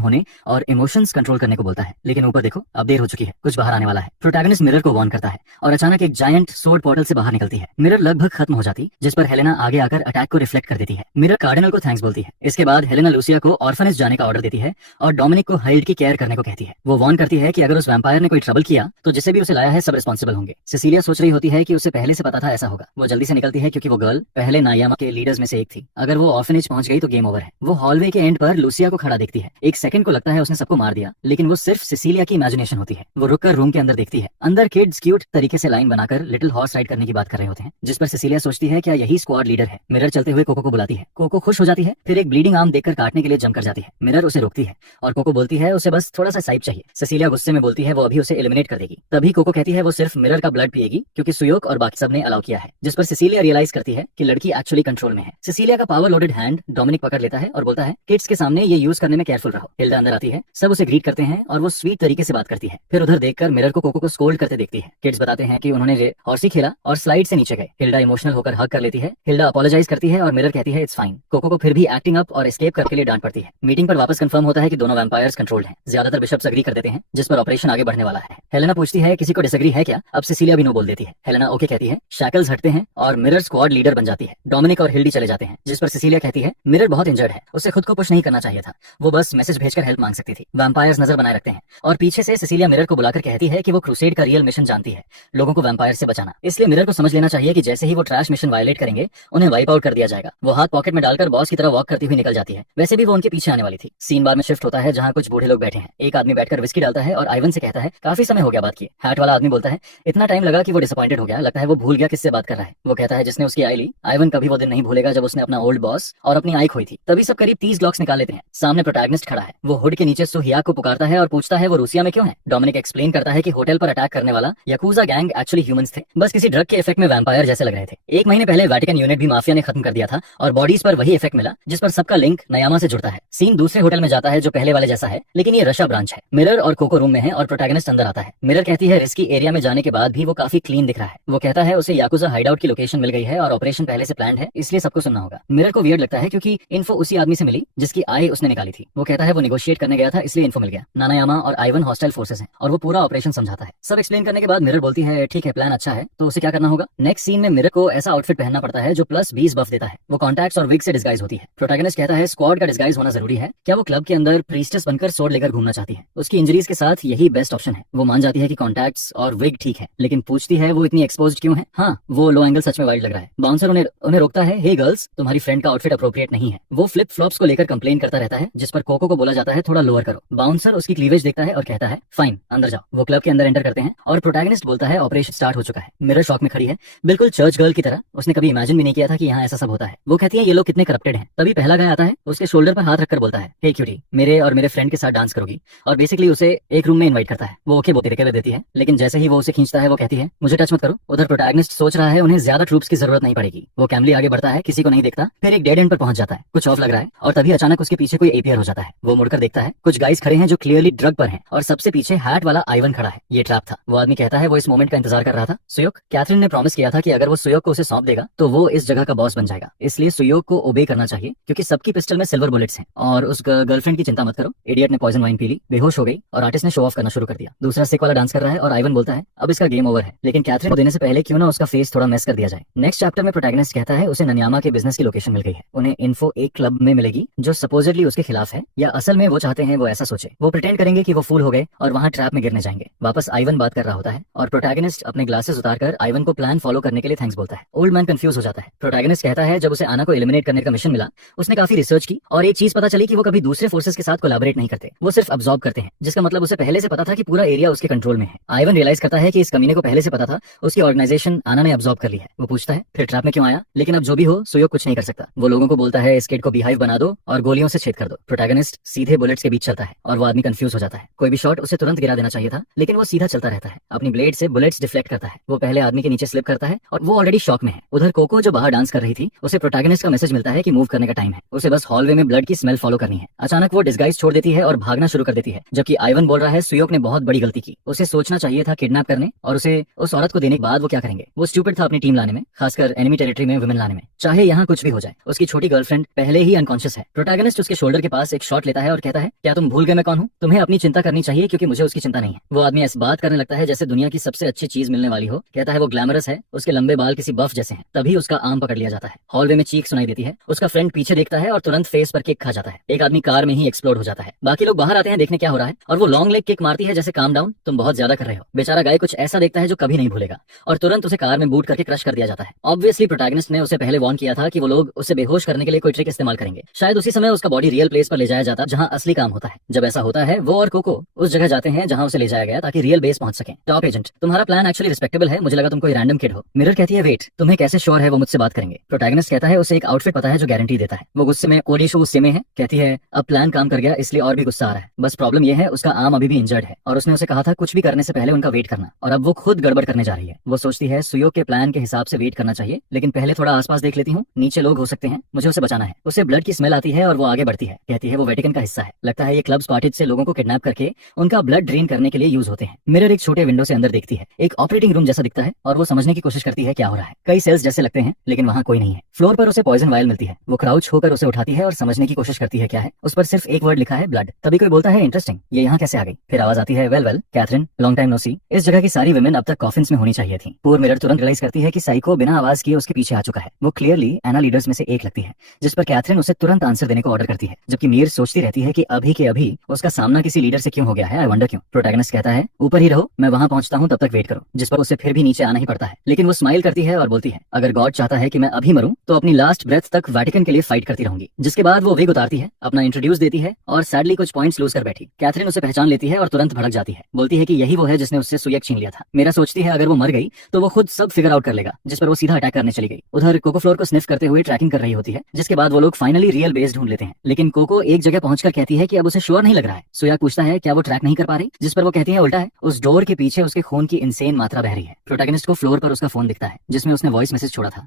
होने और इमोशंस कंट्रोल करने को बोलता है, लेकिन ऊपर देखो अब देर हो चुकी है, कुछ बाहर आने वाला है। प्रोटैगनिस्ट मिरर को वार्न करता है और अचानक एक जायंट सोर्ड पोर्टल से बाहर निकलती है। मिरर लगभग खत्म हो जाती, जिस पर हेलेना आगे आकर अटैक को रिफ्लेक्ट कर देती है। मिरर कार्डिनल को थैंक्स बोलती है। इसके बाद हेलेना लूसिया को ऑर्फनेज जाने का ऑर्डर देती है और डोमिनिक को हाइल्ड की केयर करने को कहती है। वो वार्न करती है कि अगर उस वैम्पायर ने कोई ट्रबल किया तो जिसे भी उसे लाया है सब रिस्पॉन्सिबल होंगे। सिसिलिया सोच रही होती है कि उसे पहले से पता था ऐसा होगा। वो जल्दी से निकलती है क्योंकि वो गर्ल पहले नायामा के लीडर्स में से एक थी। अगर वो ऑर्फनेज पहुंच गई तो गेम ओवर है। वो हॉलवे के एंड पर लूसिया को खड़ा देखती है। एक सेकंड को लगता है उसने सबको मार दिया, लेकिन वो सिर्फ सिसिलिया की इमेजिनेशन होती है। वो रुककर रूम के अंदर देखती है। अंदर किड्स क्यूट तरीके से लाइन बनाकर लिटिल हॉर्स राइड करने की बात कर रहे होते हैं, जिस पर सिसिलिया सोचती है क्या यही स्क्वाड लीडर है। मिरर चलते हुए कोको को बुलाती है। कोको खुश हो जाती है, फिर एक ब्लीडिंग आर्म देखकर काटने के लिए जम कर जाती है। मिरर उसे रोकती है और कोको बोलती है उसे बस थोड़ा सा साइप चाहिए। सिसिलिया गुस्से में बोलती है वो अभी उसे एलिमिनेट कर देगी। तभी कोको कहती है वो सिर्फ मिरर का ब्लड पिएगी क्योंकि सुयोक और बाकी सब ने अलाउ किया है, जिस पर सिसिलिया रियलाइज करती है कि लड़की एक्चुअली कंट्रोल में है। सिसिलिया का पावर लोडेड हैंड डोमिनिक पकड़ लेता है और बोलता है किड्स के सामने ये यूज करने में केयरफुल रहो। हिल्डा अंदर आती है, सब उसे ग्रीट करते हैं और वो स्वीट तरीके से बात करती है। फिर उधर देखकर मिरर को कोको को स्कोल्ड करते देखती है। किड्स बताते हैं कि उन्होंने हॉर्सी खेला और स्लाइड से नीचे गए। हिल्डा इमोशनल होकर हग कर लेती है। हिल्डा अपोलोजाइज करती है और मिरर कहती है इट्स फाइन। कोको को फिर भी एक्टिंग अप और एस्केप करने के लिए डांट पड़ती है। मीटिंग पर वापस कंफर्म होता है कि दोनों वैम्पायर्स कंट्रोल्ड हैं। ज्यादातर बिशप्स एग्री कर देते हैं, जिस पर ऑपरेशन आगे बढ़ने वाला है। हेलेना पूछती है किसी को डिसएग्री है क्या। अब सिसिलिया भी नो बोल देती है। हेलेना ओके कहती है। शैकल्स हटते हैं और मिरर स्क्वाड लीडर बन जाती है। डोमिनिक और हिल्डी चले जाते हैं, जिस पर सिसिलिया कहती है मिरर बहुत इंजर्ड है, उसे खुद को पुश नहीं करना चाहिए था, वो बस मैसेज भेजकर हेल्प मांग सकती थी। वैम्पायर्स नजर बनाए रखते हैं और पीछे से सिसिलिया मिरर को बुलाकर कहती है कि वो क्रूसेड का रियल मिशन जानती है, लोगों को वैम्पायर से बचाना। इसलिए मिरर को समझ लेना चाहिए कि जैसे ही वो ट्रैश मिशन वायलेट करेंगे उन्हें वाइप आउट कर दिया जाएगा। वो हाथ पॉकेट में डालकर बॉस की तरह वॉक करती हुई निकल जाती है। वैसे भी वो उनके पीछे आने वाली थी। सीन बार में शिफ्ट होता है जहाँ कुछ बूढ़े लोग बैठे हैं। एक आदमी बैठकर विस्की डालता है और आइवन से कहता है काफी समय हो गया बात किए। हैट वाला आदमी बोलता है इतना टाइम लगा कि वो डिसअपॉइंटेड हो गया, लगता है वो भूल गया किससे बात कर रहा है। वो कहता है जिसने उसकी आई ली। आइवन कभी वो दिन नहीं भूलेगा जब उसने अपना ओल्ड बॉस और अपनी आई खोई थी। तभी सब करीब 30 ग्लॉक्स निकाल लेते हैं। सामने प्रोटैगनिस्ट खड़ा है। वो हुड के नीचे सुहिया को पुकारता है और पूछता है वो रूसिया में क्यों है। डोमिनिक एक्सप्लेन करता है कि होटल पर अटैक करने वाला याकूजा गैंग एक्चुअली ह्यूमंस थे, बस किसी ड्रग के इफेक्ट में वैम्पायर जैसे लग रहे थे। 1 महीने पहले वेटिकन यूनिट भी माफिया ने खत्म कर दिया था और बॉडीज पर वही इफेक्ट मिला जिस पर सबका लिंक नयामा से जुड़ता है। सीन दूसरे होटल में जाता है जो पहले वाले जैसा है, लेकिन ये रशा ब्रांच है। मिरर और कोको रूम में है और प्रोटैगनिस्ट अंदर आता है। मिरर कहती है रिस्की एरिया में जाने के बाद भी वो काफी क्लीन दिख रहा है। वो कहता है उसे याकुजा हाइडआउट की लोकेशन मिल गई है और ऑपरेशन पहले से प्लान है, इसलिए सबको सुनना होगा। मिरर को वियर्ड लगता है क्योंकि इन्फो उसी आदमी से मिली जिसकी आई उसने निकाली थी। वो कहता है वो निगोशिएट करने गया था इसलिए इन्फो मिल गया। नानायामा और आइवन हॉस्टाइल फोर्सेस हैं और वो पूरा ऑपरेशन समझाता है। सब एक्सप्लेन करने के बाद मिरर बोलती है ठीक है प्लान अच्छा है, तो उसे क्या करना होगा। नेक्स्ट सीन में मिरर को ऐसा आउटफिट पहनना पड़ता है जो +20 बफ देता है। वो कॉन्टैक्ट्स और विग से डिस्गाइज होती है। प्रोटैगनिस्ट कहता है स्क्वाड का डिस्गाइज होना जरूरी है, क्या वो क्लब के अंदर प्रीस्टेस बनकर सोर्ड लेकर घूमना चाहती है। उसकी इंजरीज के साथ यही बेस्ट ऑप्शन है। वो मान जाती है कि कॉन्टैक्ट्स और विग ठीक है, लेकिन पूछती है वो इतनी एक्सपोज्ड क्यों है। हाँ, वो लो एंगल सच में वाइल्ड लग रहा है। बाउंसर उन्हें रोकता है, हे गर्ल्स तुम्हारी फ्रेंड का आउटफिट अप्रोप्रिएट नहीं है। वो फ्लिप फ्लॉप्स को लेकर कंप्लेन करता रहता है जिस पर कोको को बोला जाता है थोड़ा लोअर करो। बाउंसर उसकी क्लीवेज देखता है और कहता है फाइन अंदर जाओ। वो क्लब के अंदर एंटर करते हैं और प्रोटैगनिस्ट बोलता है ऑपरेशन स्टार्ट हो चुका है। मिरर शॉक में खड़ी है, बिल्कुल चर्च गर्ल की तरह। उसने कभी इमेजिन भी नहीं किया था कि यहाँ ऐसा सब होता है। वो कहती है ये लोग कितने करप्टेड हैं। तभी पहला गाय आता है, उसके शोल्डर पर हाथ रखकर बोलता है हे क्यूटी मेरे और मेरे फ्रेंड के साथ डांस करोगी, और बेसिकली उसे एक रूम में इन्वाइट करता है। वो ओके बोलती देती है, लेकिन जैसे ही वो उसे खींचता है वो कहती है मुझे टच मत करो। उधर प्रोटैगनिस्ट सोच रहा है उन्हें ज्यादा ट्रूप्स की जरूरत नहीं पड़ेगी। वो कैमली आगे बढ़ता है, किसी को नहीं देखता, फिर एक डेड एंड पर पहुंच जाता है। कुछ ऑफ लग रहा है और तभी अचानक उसके पीछे कोई एपीआर हो जाता है। वो मुड़कर देखता है, कुछ गाइस खड़े हैं जो क्लियरली ड्रग पर हैं और सबसे पीछे हैट वाला आइवन खड़ा है। ये ट्रैप था। वो आदमी कहता है वो इस मोमेंट का इंतजार कर रहा था। सुयोग, कैथरीन ने प्रॉमिस किया था कि अगर वो सुयोग को उसे सौंप देगा तो वो इस जगह का बॉस बन जाएगा, इसलिए सुयोग को ओबे करना चाहिए क्योंकि सबकी पिस्टल में सिल्वर बुलेट्स हैं। और उस गर्लफ्रेंड की चिंता मत करो। इडियट ने पॉइजन वाइन पी ली, बेहोश हो गई और आर्टिस्ट ने शो ऑफ करना शुरू कर दिया। दूसरा सिक वाला डांस कर रहा है और आइवन बोलता है अब इसका गेम ओवर है, लेकिन कैथरीन को देने से पहले क्यों ना उसका फेस थोड़ा मेस कर दिया जाए। नेक्स्ट चैप्टर में प्रोटैगनिस्ट कहता है उसे ननियामा के बिजनेस की लोकेशन मिल गई है। उन्हें इन्फो एक क्लब में मिलेगी जो सपोजिटली उसके खिलाफ है, या असल में वो चाहते हैं वो ऐसा सोचे। वो प्रिटेंड करेंगे कि वो फूल हो गए और वहां ट्रैप में गिरने जाएंगे। वापस आइवन बात कर रहा होता है और प्रोटैगनिस्ट अपने ग्लासेस उतारकर आइवन को प्लान फॉलो करने के लिए थैंक्स बोलता है। ओल्ड मैन कंफ्यूज हो जाता है। प्रोटैगनिस्ट कहता है जब उसे आना को एलिमिनेट करने का मिशन मिला उसने काफी रिसर्च की और एक चीज पता चली कि वो कभी दूसरे फोर्सेस के साथ कोलैबोरेट नहीं करते, वो सिर्फ अब्सॉर्ब करते हैं, जिसका मतलब उसे पहले से पता था कि पूरा एरिया उसके कंट्रोल में है। आइवन रियलाइज करता है कि इस कमीने को पहले से पता था उसकी ऑर्गेनाइजेशन आना ने अब्सॉर्ब कर ली है। वो पूछता है फिर ट्रैप में क्यों आया, लेकिन अब जो भी हो सुयोग कुछ नहीं कर सकता। वो लोगों को बोलता है इस किड को बीहाइव बना दो और गोलियों से छेद कर दो। प्रोटैगनिस्ट सीधे बुलेट्स के बीच चलता है और वो आदमी कंफ्यूज हो जाता है। कोई भी शॉट उसे तुरंत गिरा देना चाहिए था, लेकिन वो सीधा चलता रहता है। अपनी ब्लेड से बुलेट्स डिफ्लेक्ट करता है। वो पहले आदमी के नीचे स्लिप करता है और वो ऑलरेडी शॉक में है। उधर कोको जो बाहर डांस कर रही थी उसे प्रोटैगनिस्ट का मैसेज मिलता है कि मूव करने का टाइम है, उसे बस हॉलवे में ब्लड की स्मेल फॉलो करनी है। अचानक वो डिस्गाइज छोड़ देती है और भागना शुरू कर देती है, जबकि आइवन बोल रहा है सुयोग ने बहुत बड़ी गलती की, उसे सोचना चाहिए था किडनैप करने और उसे उस औरत को देने के बाद वो क्या करेंगे। वो स्टूपिड था अपनी टीम लाने में, खासकर एनिमी टेरिटरी में वुमेन लाने में, चाहे यहाँ कुछ भी हो जाए। उसकी छोटी गर्लफ्रेंड पहले ही अनकॉन्शियस है। प्रोटैगनिस्ट उसके शोल्डर के पास एक शॉट लेता है और कहता है क्या तुम भूल गए मैं कौन हूँ, तुम्हें अपनी चिंता करनी चाहिए क्योंकि मुझे उसकी चिंता नहीं है। वो आदमी ऐसी बात करने लगता है जैसे दुनिया की सबसे अच्छी चीज मिलने वाली हो। कहता है वो ग्लैमरस है, उसके लंबे बाल किसी बफ जैसे हैं। तभी उसका आर्म पकड़ लिया जाता है। हॉलवे में चीख सुनाई देती है। उसका फ्रेंड पीछे देखता है और तुरंत फेस पर किक खा जाता है। एक आदमी कार में ही एक्सप्लोड हो जाता है। बाकी लोग बाहर आते हैं देखने क्या हो रहा है और वो लॉन्ग लेग किक मारती है जैसे काम डाउन, तुम बहुत ज्यादा कर रहे हो। बेचारा गाय कुछ ऐसा देखता है जो कभी नहीं भूलेगा और तुरंत उसे कार में बूट करके क्रश कर दिया जाता है। ऑब्वियसली प्रोटैगनिस्ट ने उसे पहले वार्न किया था कि वो लोग उसे बेहोश करने के लिए कोई ट्रिक इस्तेमाल करेंगे। शायद उसी समय उसका बॉडी रियल प्लेस पर ले जाया जाता जहां असली काम होता है। जब ऐसा होता है वो और कोको उस जगह जाते हैं जहां उसे ले जाया गया ताकि रियल बेस पहुंच सके। टॉप एजेंट तुम्हारा प्लान एक्चुअली रिस्पेक्टेबल है, मुझे लगा तुम कोई रैंडम किड हो। मिरर कहती है वेट तुम्हें कैसे श्योर है वो मुझसे बात करेंगे। प्रोटैगनिस्ट कहता है उसे एक आउटफिट पता है जो गारंटी देता है। वो गुस्से में कोडी शो गुस्से में है। कहती है अब प्लान काम कर गया इसलिए और भी गुस्सा आ रहा है, बस प्रॉब्लम यह है उसका आर्म अभी भी इंजर्ड है और उसने उसे कहा था कुछ भी करने से पहले उनका वेट करना, और अब वो खुद गड़बड़ करने जा रही है। वो सोचती है सुयोग के प्लान के हिसाब से वेट करना चाहिए, लेकिन पहले थोड़ा आसपास देख लेती हूँ, नीचे लोग हो सकते हैं, मुझे उसे बचाना है। उसे ब्लड की स्मेल आती है और वो आगे बढ़ती है। कहती है वो वेटिकन का हिस्सा है, लगता है ये क्लब स्पार्टेज से लोगों को किडनैप करके उनका ब्लड ड्रेन करने के लिए यूज होते हैं। मिरर एक छोटे विंडो से अंदर देखती है। एक ऑपरेटिंग रूम जैसा दिखता है और वो समझने की कोशिश करती है क्या हो रहा है। कई सेल्स जैसे लगते हैं लेकिन वहाँ कोई नहीं है। फ्लोर पर उसे पॉइजन वायल मिलती है। वो क्राउच होकर उसे उठाती है और समझने की कोशिश करती है क्या है। उस पर सिर्फ एक वर्ड लिखा है ब्लड। तभी कोई बोलता है इंटरेस्टिंग, ये यहाँ कैसे आ गई। फिर आवाज आती है well Catherine long time no see. इस जगह की सारी विमेन अब तक कॉफिन्स में होनी चाहिए थी। पूर मिरर तुरंत रियलाइज करती है कि साइको बिना आवाज किए उसके पीछे आ चुका है। वो क्लियरली एना लीडर्स में से एक लगती है, जिस पर कैथरीन उसे तुरंत आंसर देने को ऑर्डर करती है, जबकि मीर सोचती रहती है कि अभी के अभी उसका सामना किसी लीडर से क्यों हो गया है। आई वंडर क्यों। प्रोटैगनिस्ट कहता है ऊपर ही रहो, मैं वहां पहुंचता हूं, तब तक वेट करो, जिस पर उसे फिर भी नीचे आना ही पड़ता है। लेकिन वो स्माइल करती है और बोलती है अगर गॉड चाहता है कि मैं अभी मरूं तो अपनी लास्ट ब्रेथ तक वेटिकन के लिए फाइट करती रहूंगी। जिसके बाद वो विग उतारती है, अपना इंट्रोड्यूस देती है और सैडली कुछ पॉइंट्स लूज कर बैठी। कैथरीन उसे पहचान लेती है और तुरंत भड़क जाती है, बोलती है कि यही वो है जिसने उससे सुयक छीन लिया था। मेरा सोचती है अगर वो मर गई तो वो खुद सब फिगर आउट कर लेगा, जिस पर वो सीधा अटैक करने चली गई। उधर कोको फ्लोर को स्निफ करते हुए ट्रैकिंग कर रही होती है, जिसके बाद वो लोग फाइनली रियल बेस ढूंढ लेते हैं। लेकिन कोको एक जगह पहुंचकर कहती है कि अब उसे श्योर नहीं लग रहा है। सुयाक पूछता है क्या वो ट्रैक नहीं कर पा रही, जिस पर वो कहती है उल्टा है, उस डोर के पीछे उसके खून की इनसेन मात्रा बह रही है। प्रोटैगनिस्ट को फ्लोर पर उसका फोन दिखता है जिसमें उसने वॉइस मैसेज छोड़ा था,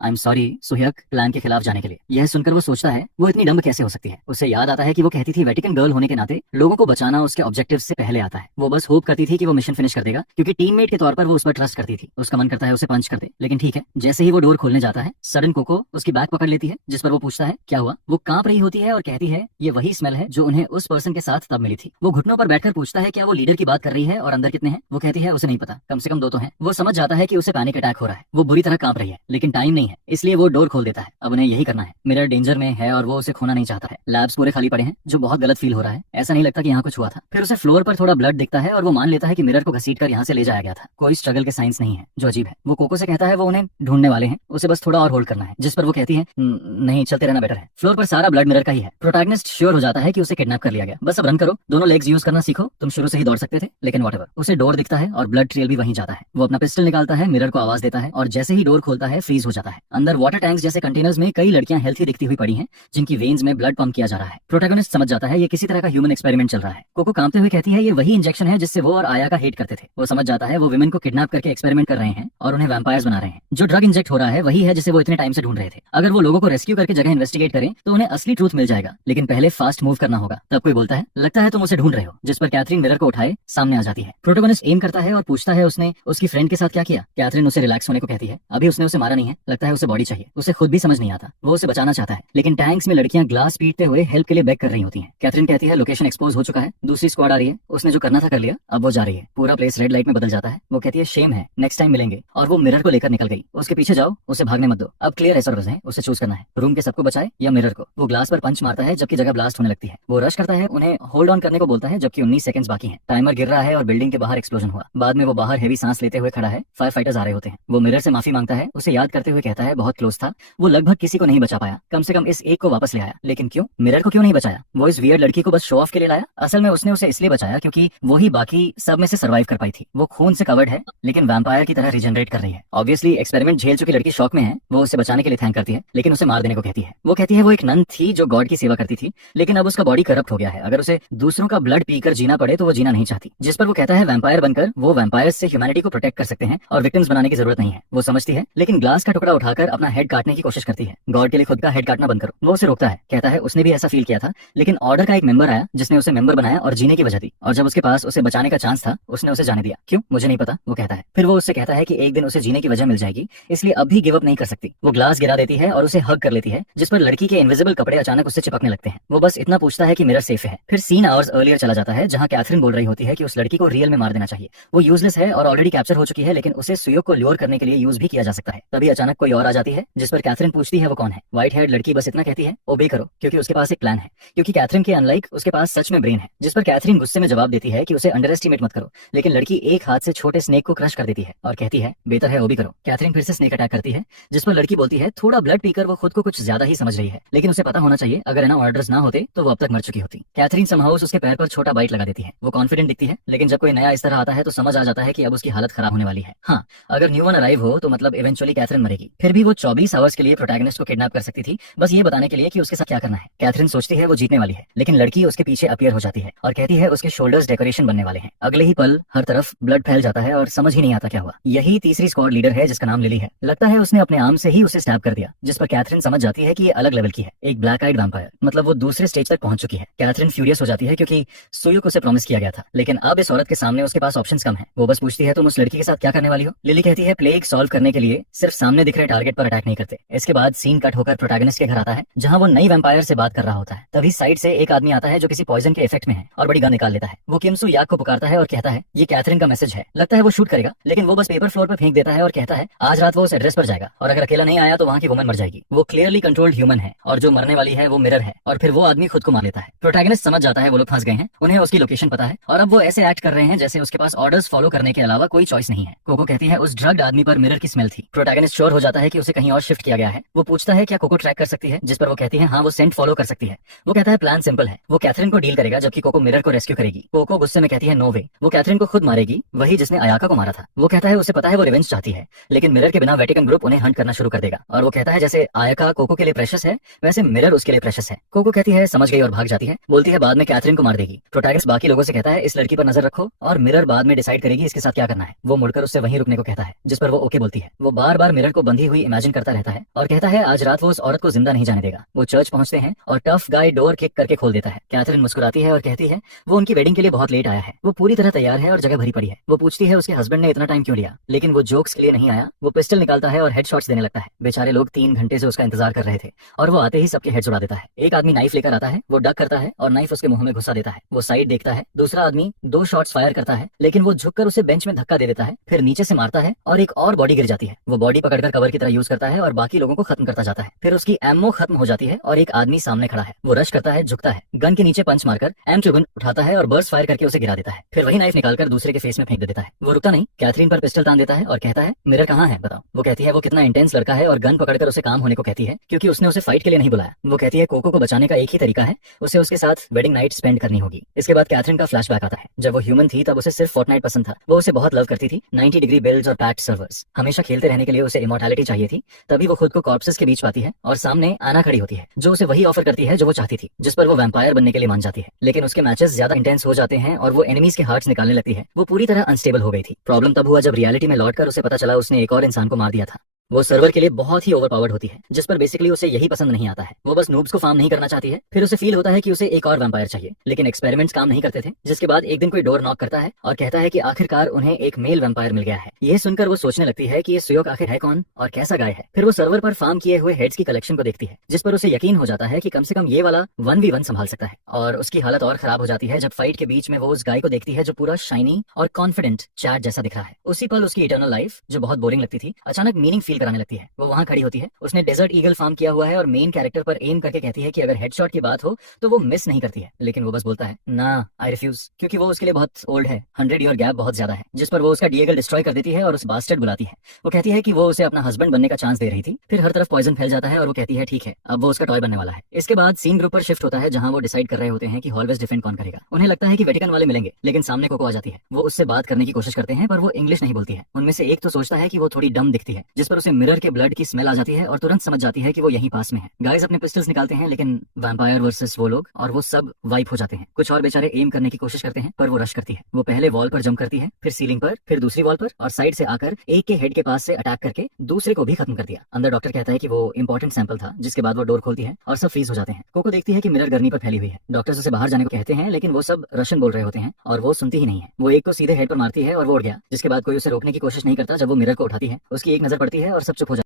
आई एम सॉरी सुहयक, प्लान के खिलाफ जाने के लिए। यह सुनकर वो सोचता है वो इतनी डम्ब कैसे हो सकती है। उसे याद आता है कि वो कहती थी वेटिकन गर्ल होने के नाते लोगों को बचाना उसके ऑब्जेक्टिव से पहले आता है। वो बस होप करती थी कि वो मिशन फिनिश कर देगा, क्योंकि टीममेट के तौर पर वो उस पर ट्रस्ट करती थी। उसका मन करता है उसे पंच कर दे, लेकिन ठीक है। जैसे ही वो डोर खोलने जाता है सडन कोको उसकी बैग पकड़ लेती है, जिस पर वो पूछता है क्या हुआ। वो कांप रही होती है और कहती है ये वही स्मेल है जो उन्हें उस पर्सन के साथ तब मिली थी। वो घुटनों पर बैठकर पूछता है क्या वो लीडर की बात कर रही है और अंदर कितने हैं। वो कहती है उसे नहीं पता, कम से कम 2 तो हैं। वो समझ जाता है कि उसे पैनिक अटैक हो रहा है। वो बुरी तरह कांप रही है, लेकिन टाइम नहीं है, इसलिए वो डोर खोल देता है। अब उन्हें यही करना है। मिरर डेंजर में है और वो उसे खोना नहीं चाहता है। लैब्स पूरे खाली पड़े हैं, जो बहुत गलत फील हो रहा है। ऐसा नहीं लगता कि यहाँ कुछ हुआ था। फिर उसे फ्लोर पर थोड़ा ब्लड दिखता है और वो मान लेता है कि मिरर को घसीटकर यहाँ से ले जाया गया था। कोई स्ट्रगल के साइंस नहीं है, जो अजीब है। वो कोको से कहता है वो उन्हें ढूंढने वाले हैं, उसे बस थोड़ा और होल्ड करना है, जिस पर वो कहती है नहीं, चलते रहना बेटर है। फ्लोर पर सारा ब्लड मिरर का ही है। प्रोटैगनिस्ट श्योर हो जाता है कि उसे किडनैप कर लिया गया। बस अब रन करो, दोनों लेग्स यूज करना सीखो, तुम शुरू से ही दौड़ सकते थे। लेकिन व्हाटएवर। उसे डोर दिखता है और ब्लड ट्रेल भी वहीं जाता है। वो अपना पिस्टल निकालता है, मिरर को आवाज देता है और जैसे ही डोर खोलता है फ्रीज हो जाता है। अंदर वाटर टैंक्स जैसे कंटेनर्स में कई लड़कियां हेल्थी दिखती हुई पड़ी हैं, जिनकी वेन्स में ब्लड पंप किया जा रहा है। प्रोटैगनिस्ट समझ जाता है ये किसी तरह का ह्यूमन एक्सपेरिमेंट चल रहा है। कोको कांपते हुए कहती है ये वही इंजेक्शन है जिससे वो और आया का हेट करते थे। वो समझ जाता है वो विमेन को किडनैप करके एक्सपेरिमेंट कर रहे हैं और उन्हें वैम्पायर्स बना रहे हैं। जो ड्रग इंजेक्ट हो रहा है वही है जिसे वो इतने टाइम से ढूंढ रहे थे। अगर वो लोगों को रेस्क्यू करके जगह इन्वेस्टिगेट करें तो उन्हें असली ट्रूथ मिल जाएगा, लेकिन पहले फास्ट मूव करना होगा। तब कोई बोलता है लगता है तुम उसे ढूंढ रहे हो, जिस पर कैथरीन मिरर को उठाए सामने आ जाती है। प्रोटैगनिस्ट एम करता है और पूछता है उसने उसकी फ्रेंड के साथ क्या किया। कैथरीन उसे रिलैक्स होने को कहती है, अभी उसने उसे मारा नहीं है, लगता है उसे बॉडी चाहिए। उसे खुद भी समझ नहीं आता, वो उसे बचाना चाहता है, लेकिन टैंक्स में लड़कियां ग्लास पीटते हुए हेल्प के लिए बैक कर रही होती हैं। कैथरीन कहती है लोकेशन एक्सपोज हो चुका है, दूसरी स्क्वाड आ रही है, उसने जो करना था कर लिया, अब वो जा रही है। पूरा प्लेस रेड लाइट में बदल जाता है। वो कहती है शेम है, नेक्स्ट टाइम मिलेंगे, और वो मिरर को लेकर निकल गई। उसके पीछे जाओ, उसे भागने मत दो। अब क्लियर है सर्विस है, उसे चूज करना है, रूम के सबको बचाए या मिरर को। वो ग्लास पर पंच मारता है जबकि जगह ब्लास्ट होने लगती है। वो रश करता है, उन्हें होल्ड ऑन करने को बोलता है जबकि 19 सेकंड्स बाकी हैं। टाइमर गिर रहा है और बिल्डिंग के बाहर एक्सप्लोजन हुआ। बाद में वो बाहर हेवी सांस लेते हुए खड़ा है, फायर फाइटर्स आ रहे होते हैं। वो मिरर से माफी मांगता है, उसे याद करते हुए कहता है बहुत क्लोज था, वो लगभग किसी को नहीं बचा पाया, कम से कम इस एक को वापस ले आया। लेकिन क्यों? मिरर को क्यों नहीं बचाया? वो इस वियर्ड लड़की को बस शो ऑफ के लिए लाया? असल में उसने उसे इसलिए बचाया क्योंकि वो ही बाकी सब में से सर्वाइव कर पाई थी। वो खून से कवर्ड है लेकिन वैम्पायर की तरह रिजनरेट कर रही है। ऑब्वियसली एक्सपेरिमेंट झेल चुकी लड़की शॉक में है। वो उसे बचाने के लिए थैंक करती है, लेकिन उसे मार देने को कहती है। वो कहती है वो एक नन थी जो गॉड की सेवा करती थी, लेकिन अब उसका बॉडी करप्ट हो गया है। अगर उसे दूसरों का ब्लड पीकर जीना पड़े तो वो जीना नहीं चाहती। जिस पर वो कहता है वैम्पायर बनकर वो वैम्पायर्स से ह्यूमैनिटी को प्रोटेक्ट कर सकते हैं और विक्टिम्स बनाने की जरूरत नहीं है। वो समझती है, लेकिन ग्लास का टुकड़ा उठाकर अपना हेड काटने की कोशिश करती है। गॉड के लिए खुद का हेड काटना बंद करो। वो उसे रोकता है, कहता है उसने भी ऐसा फील किया था, लेकिन ऑर्डर का एक मेंबर आया जिसने उसे मेंबर बनाया और जीने की वजह दी, और जब उसके पास उसे बचाने का चांस था उसने उसे जाने दिया। क्यों? मुझे नहीं पता, वो कहता है। फिर वो उससे कहता है कि एक दिन उसे जीने की वजह मिल जाएगी, इसलिए अब भी गिव अप नहीं कर सकती। वो ग्लास गिरा देती है और उसे हग कर लेती है, जिस पर लड़की के इनविजिबल कपड़े अचानक उससे चिपकने लगते हैं। वो बस इतना पूछता है कि मिरर सेफ है। फिर सीन आवर्स अर्लियर चला जाता है जहां कैथरीन बोल रही होती है कि उस लड़की को रियल में मार देना चाहिए। वो यूजलेस है और ऑलरेडी कैप्चर हो चुकी है, लेकिन उसे सुयोग को ल्योर करने के लिए यूज भी किया जा सकता है। तभी अचानक कोई और आ जाती है, जिस पर कैथरीन पूछती है वो कौन है। व्हाइट हेयर्ड लड़की बस इतना कहती है ओबे करो, क्योंकि उसके पास एक प्लान है। क्योंकि कैथरीन के अनलाइक उसके पास सच में ब्रेन है। जिस पर कैथरीन गुस्से में जवाब देती है कि उसे अंडर एस्टिमेट मत करो, लेकिन लड़की एक हाथ से छोटे स्नेक को क्रश कर देती है और कहती है बेहतर है ओबे करो। कैथरीन फिर से स्नेक अटैक करती है, जिस पर लड़की बोलती है थोड़ा ब्लड पीकर वो खुद को कुछ ज्यादा ही समझ रही है, लेकिन उसे पता होना चाहिए अगर ना ऑर्डर्स ना होते तो वो अब तक मर चुकी होती। कैथरीन समहाउस उसके पैर पर छोटा बाइट लगा देती है। वो कॉन्फिडेंट दिखती है, लेकिन जब कोई नया इस तरह आता है तो समझ आ जाता है कि अब उसकी हालत खराब होने वाली है। हाँ, अगर न्यू वन अराइव हो तो मतलब इवेंचुअली कैथरीन मरेगी। फिर भी वो 24 आवर्स के लिए प्रोटैगनिस्ट को किडनैप कर सकती थी, बस ये बताने के लिए कि उसके साथ क्या करना है। कैथरीन सोचती है वो जीतने वाली है, लेकिन लड़की उसके पीछे अपीयर हो जाती है और कहती है उसके शोल्डर्स डेकोरेशन बनने वाले हैं। अगले ही पल हर तरफ ब्लड फैल जाता है और समझ ही नहीं आता क्या हुआ। यही तीसरी स्क्वाड लीडर है जिसका नाम लिली है। लगता है उसने अपने आर्म से ही उसे स्टैब कर दिया, जिस पर कैथरीन समझ जाती है कि ये अलग लेवल की है, एक ब्लैक आइड वैम्पायर, मतलब वो दूसरे स्टेज तक पहुंच चुकी है। कैथरीन फ्यूरियस हो जाती है क्योंकि सुयुक उसे प्रॉमिस किया गया था, लेकिन अब इस औरत के सामने उसके पास ऑप्शंस कम है। वो बस पूछती है तुम उस लड़की के साथ क्या करने वाली हो। लिली कहती है प्लेग सॉल्व करने के लिए सिर्फ सामने दिख रहे टारगेट पर अटैक नहीं करते। इसके बाद सीन कट होकर प्रोटैगनिस्ट के घर आता है, जहां वो नई वैम्पायर से बात कर रहा होता है। तभी साइड से एक आदमी आता है जो किसी पॉइजन के इफेक्ट में है और बड़ी गन निकाल लेता है। वो किम सू याक को पुकारता है और कहता है ये कैथरीन का मैसेज है। लगता है वो शूट करेगा, लेकिन वो बस पेपर फ्लोर पर फेंक देता है और कहता है आज रात वो उस एड्रेस पर जाएगा और अगर अकेला नहीं आया तो वहाँ की वुमन मर जाएगी। वो क्लियरली कंट्रोल्ड ह्यूमन है और जो मरने वाली है वो मिरर है, और फिर वो आदमी खुद को मार लेता है। प्रोटैगनिस्ट समझ जाता है वो लोग फंस गए हैं, उन्हें उसकी लोकेशन लोकेशन पता है और अब वो ऐसे एक्ट कर रहे हैं जैसे उसके पास ऑर्डर्स फॉलो करने के अलावा कोई चॉइस नहीं है। कोको कहती है उस ड्रग्ड आदमी पर मिरर की स्मेल थी। प्रोटैगनिस्ट श्योर हो जाता है कि उसे कहीं और शिफ्ट किया गया है। वो पूछता है क्या कोको ट्रैक कर सकती है, जिस पर वो कहती है हाँ वो सेंट फॉलो कर सकती है। वो कहता है प्लान सिंपल है, वो कैथरीन को डील करेगा जबकि कोको मिरर को रेस्क्यू करेगी। कोको गुस्से में कहती है नो वे, वो कैथरीन को खुद मारेगी, वही जिसने अयाका को मारा था। वो कहता है उसे पता है वो रिवेंज चाहती है, लेकिन मिरर के बिना वेटिकन ग्रुप उन्हें हंट करना शुरू कर देगा। और वो कहता है जैसे अयाका कोको के लिए प्रेशियस है वैसे मिरर उसके लिए प्रेशियस है। कोको कहती है समझ गई और भाग जाती है। बोलती है बाद में कैथरीन को मार देगी। प्रोटैगनिस्ट बाकी लोगों से कहता है इस लड़की पर नजर रखो और मिरर बाद में डिसाइड करेगी इसके साथ क्या करना है। वो मुड़कर उससे वहीं रुकने को कहता है, जिस पर वो ओके बोलती है। वो बार बार मिरर को बंधी हुई इमेजिन करता रहता है और कहता है आज रात वो उस औरत को जिंदा नहीं जाने देगा। वो चर्च पहुंचते हैं और टफ गाय डोर किक करके खोल देता है। कैथरीन मुस्कुराती है और कहती है वो उनकी वेडिंग के लिए बहुत लेट आया है, वो पूरी तरह तैयार है और जगह भरी पड़ी है। वो पूछती है उसके हस्बैंड ने इतना टाइम क्यों लिया, लेकिन वो जोक्स के लिए नहीं आया। वो पिस्टल निकालता है और हेड शॉट्स देने लगता है। बेचारे लोग 3 घंटे से उसका इंतजार कर रहे थे और वो आते ही सबके हेड्स उड़ा देता है। एक आदमी नाइफ लेकर आता है, वो डक करता है और नाइफ उसके मुंह में घुसा देता है। वो साइड देखता है, दूसरा आदमी 2 शॉट्स फायर करता है, लेकिन वो झुककर उसे बेंच में धक्का दे देता है, फिर नीचे से मारता है और एक और बॉडी गिर जाती है। वो बॉडी पकड़कर कवर की तरह यूज करता है और बाकी लोगों को खत्म करता जाता है। फिर उसकी एमओ खत्म हो जाती है और एक आदमी सामने खड़ा है। वो रश करता है, झुकता है, गन के नीचे पंच मारकर M2 गन उठाता है और बर्स्ट फायर करके उसे गिरा देता है। फिर वही नाइफ निकालकर दूसरे के फेस में फेंक देता है। वो रुकता नहीं, कैथरीन पर पिस्टल तान देता है और कहता है मिरर कहाँ है बताओ। वो कहती है वो कितना इंटेंस लड़का है और गन पकड़कर उसे काम होने को कहती है क्योंकि उसने उसे फाइट के लिए नहीं बुलाया। वो कहती है कोको को बचाने का एक ही तरीका है, उसे उसके साथ वेडिंग नाइट स्पेंड करनी होगी। इसके बाद कैथरीन का फ्लैशबैक आता है। जब वो ह्यूमन थी तब उसे सिर्फ फोर्टनाइट पसंद था। वो उसे बहुत लव करती थी। 90 डिग्री बिल्ड्स और पैक्ड सर्वर्स, हमेशा खेलते रहने के लिए उसे इमॉर्टैलिटी चाहिए थी। तभी वो खुद को कॉर्प्सेस के बीच पाती है और सामने आना खड़ी होती है जो उसे वही ऑफर करती है जो वो चाहती थी, जिस पर वो वैम्पायर बनने के लिए मान जाती है। लेकिन उसके मैचेस ज्यादा इंटेंस हो जाते हैं और वो एनिमीज के हार्ट्स निकालने लगती है। वो पूरी तरह अनस्टेबल हो गई थी। प्रॉब्लम तब हुआ जब रियलिटी में लौटकर उसे पता चला उसने एक और इंसान को मार दिया था। वो सर्वर के लिए बहुत ही ओवरपावर्ड होती है, जिस पर बेसिकली उसे यही पसंद नहीं आता है। वो बस नूब्स को फार्म नहीं करना चाहती है। फिर उसे फील होता है कि उसे एक और वैम्पायर चाहिए, लेकिन एक्सपेरिमेंट्स काम नहीं करते थे। जिसके बाद एक दिन कोई डोर नॉक करता है और कहता है कि आखिरकार उन्हें एक मेल वैम्पायर मिल गया है। ये सुनकर वो सोचने लगती है कि ये सुयोग आखिर है कौन और कैसा गाय है। फिर वो सर्वर पर फार्म किए हुए हेड्स की कलेक्शन को देखती है, जिस पर उसे यकीन हो जाता है कि कम से कम ये वाला 1v1 संभाल सकता है। और उसकी हालत और खराब हो जाती है जब फाइट के बीच में वो उस गाय को देखती है जो पूरा शाइनी और कॉन्फिडेंट चैट जैसा दिख रहा है। उसी पल उसकी इटर्नल लाइफ जो बहुत बोरिंग लगती थी अचानक मीनिंग फील कराने लगती है। वो वहां खड़ी होती है, उसने डेजर्ट ईगल फार्म किया हुआ है और मेन कैरेक्टर पर एम करके कहती है कि अगर हेडशॉट की बात हो तो वो मिस नहीं करती है, लेकिन वो बस बोलता है ना आई रिफ्यूज, क्योंकि वो उसके लिए बहुत ओल्ड है। 100 ईयर गैप बहुत ज्यादा है, जिस पर वो उसका डीएगल डिस्ट्रॉय कर देती है और उस बास्टर्ड बुलाती है। वो कहती है कि वो उसे अपना हस्बैंड बनने का चांस दे रही थी। फिर हर तरफ पॉइजन फैल जाता है और वो कहती है ठीक है अब वो उसका टॉय बनने वाला है। इसके बाद सीन ग्रुप पर शिफ्ट होता है जहां वो डिसाइड कर रहे होते हैं कि हॉलवेज डिफेंड कौन करेगा। उन्हें लगता है कि वेटिकन वाले मिलेंगे, लेकिन सामने कोको आ जाती है। वो उससे बात करने की कोशिश करते हैं पर वो इंग्लिश नहीं बोलती है। उनमें से एक तो सोचता है कि वो थोड़ी डम दिखती है, जिस पर उसे मिरर के ब्लड की स्मेल आ जाती है और तुरंत समझ जाती है कि वो यहीं पास में है। गाइस अपने पिस्टल्स निकालते हैं, लेकिन वैम्पायर वर्सेस वो लोग और वो सब वाइप हो जाते हैं। कुछ और बेचारे एम करने की कोशिश करते हैं पर वो रश करती है। वो पहले वॉल पर जंप करती है, फिर सीलिंग पर, फिर दूसरी वॉल पर और साइड से आकर एक के हेड के पास से अटैक करके दूसरे को भी खत्म कर दिया। अंदर डॉक्टर कहता है कि वो इंपॉर्टेंट सैंपल था, जिसके बाद वो डोर खोलती है और सब फ्रीज हो जाते हैं। कोको देखती है कि मिरर गर्मी पर फैली हुई है। डॉक्टर्स उसे बाहर जाने को कहते हैं, लेकिन वो सब रशियन बोल रहे होते हैं और वो सुनती ही नहीं है। वो एक को सीधे हेड पर मारती है और वो उड़ गया, जिसके बाद कोई उसे रोकने की कोशिश नहीं करता। जब वो मिरर को उठाती है उसकी एक नजर पड़ती है और सब चुप हो जाता है।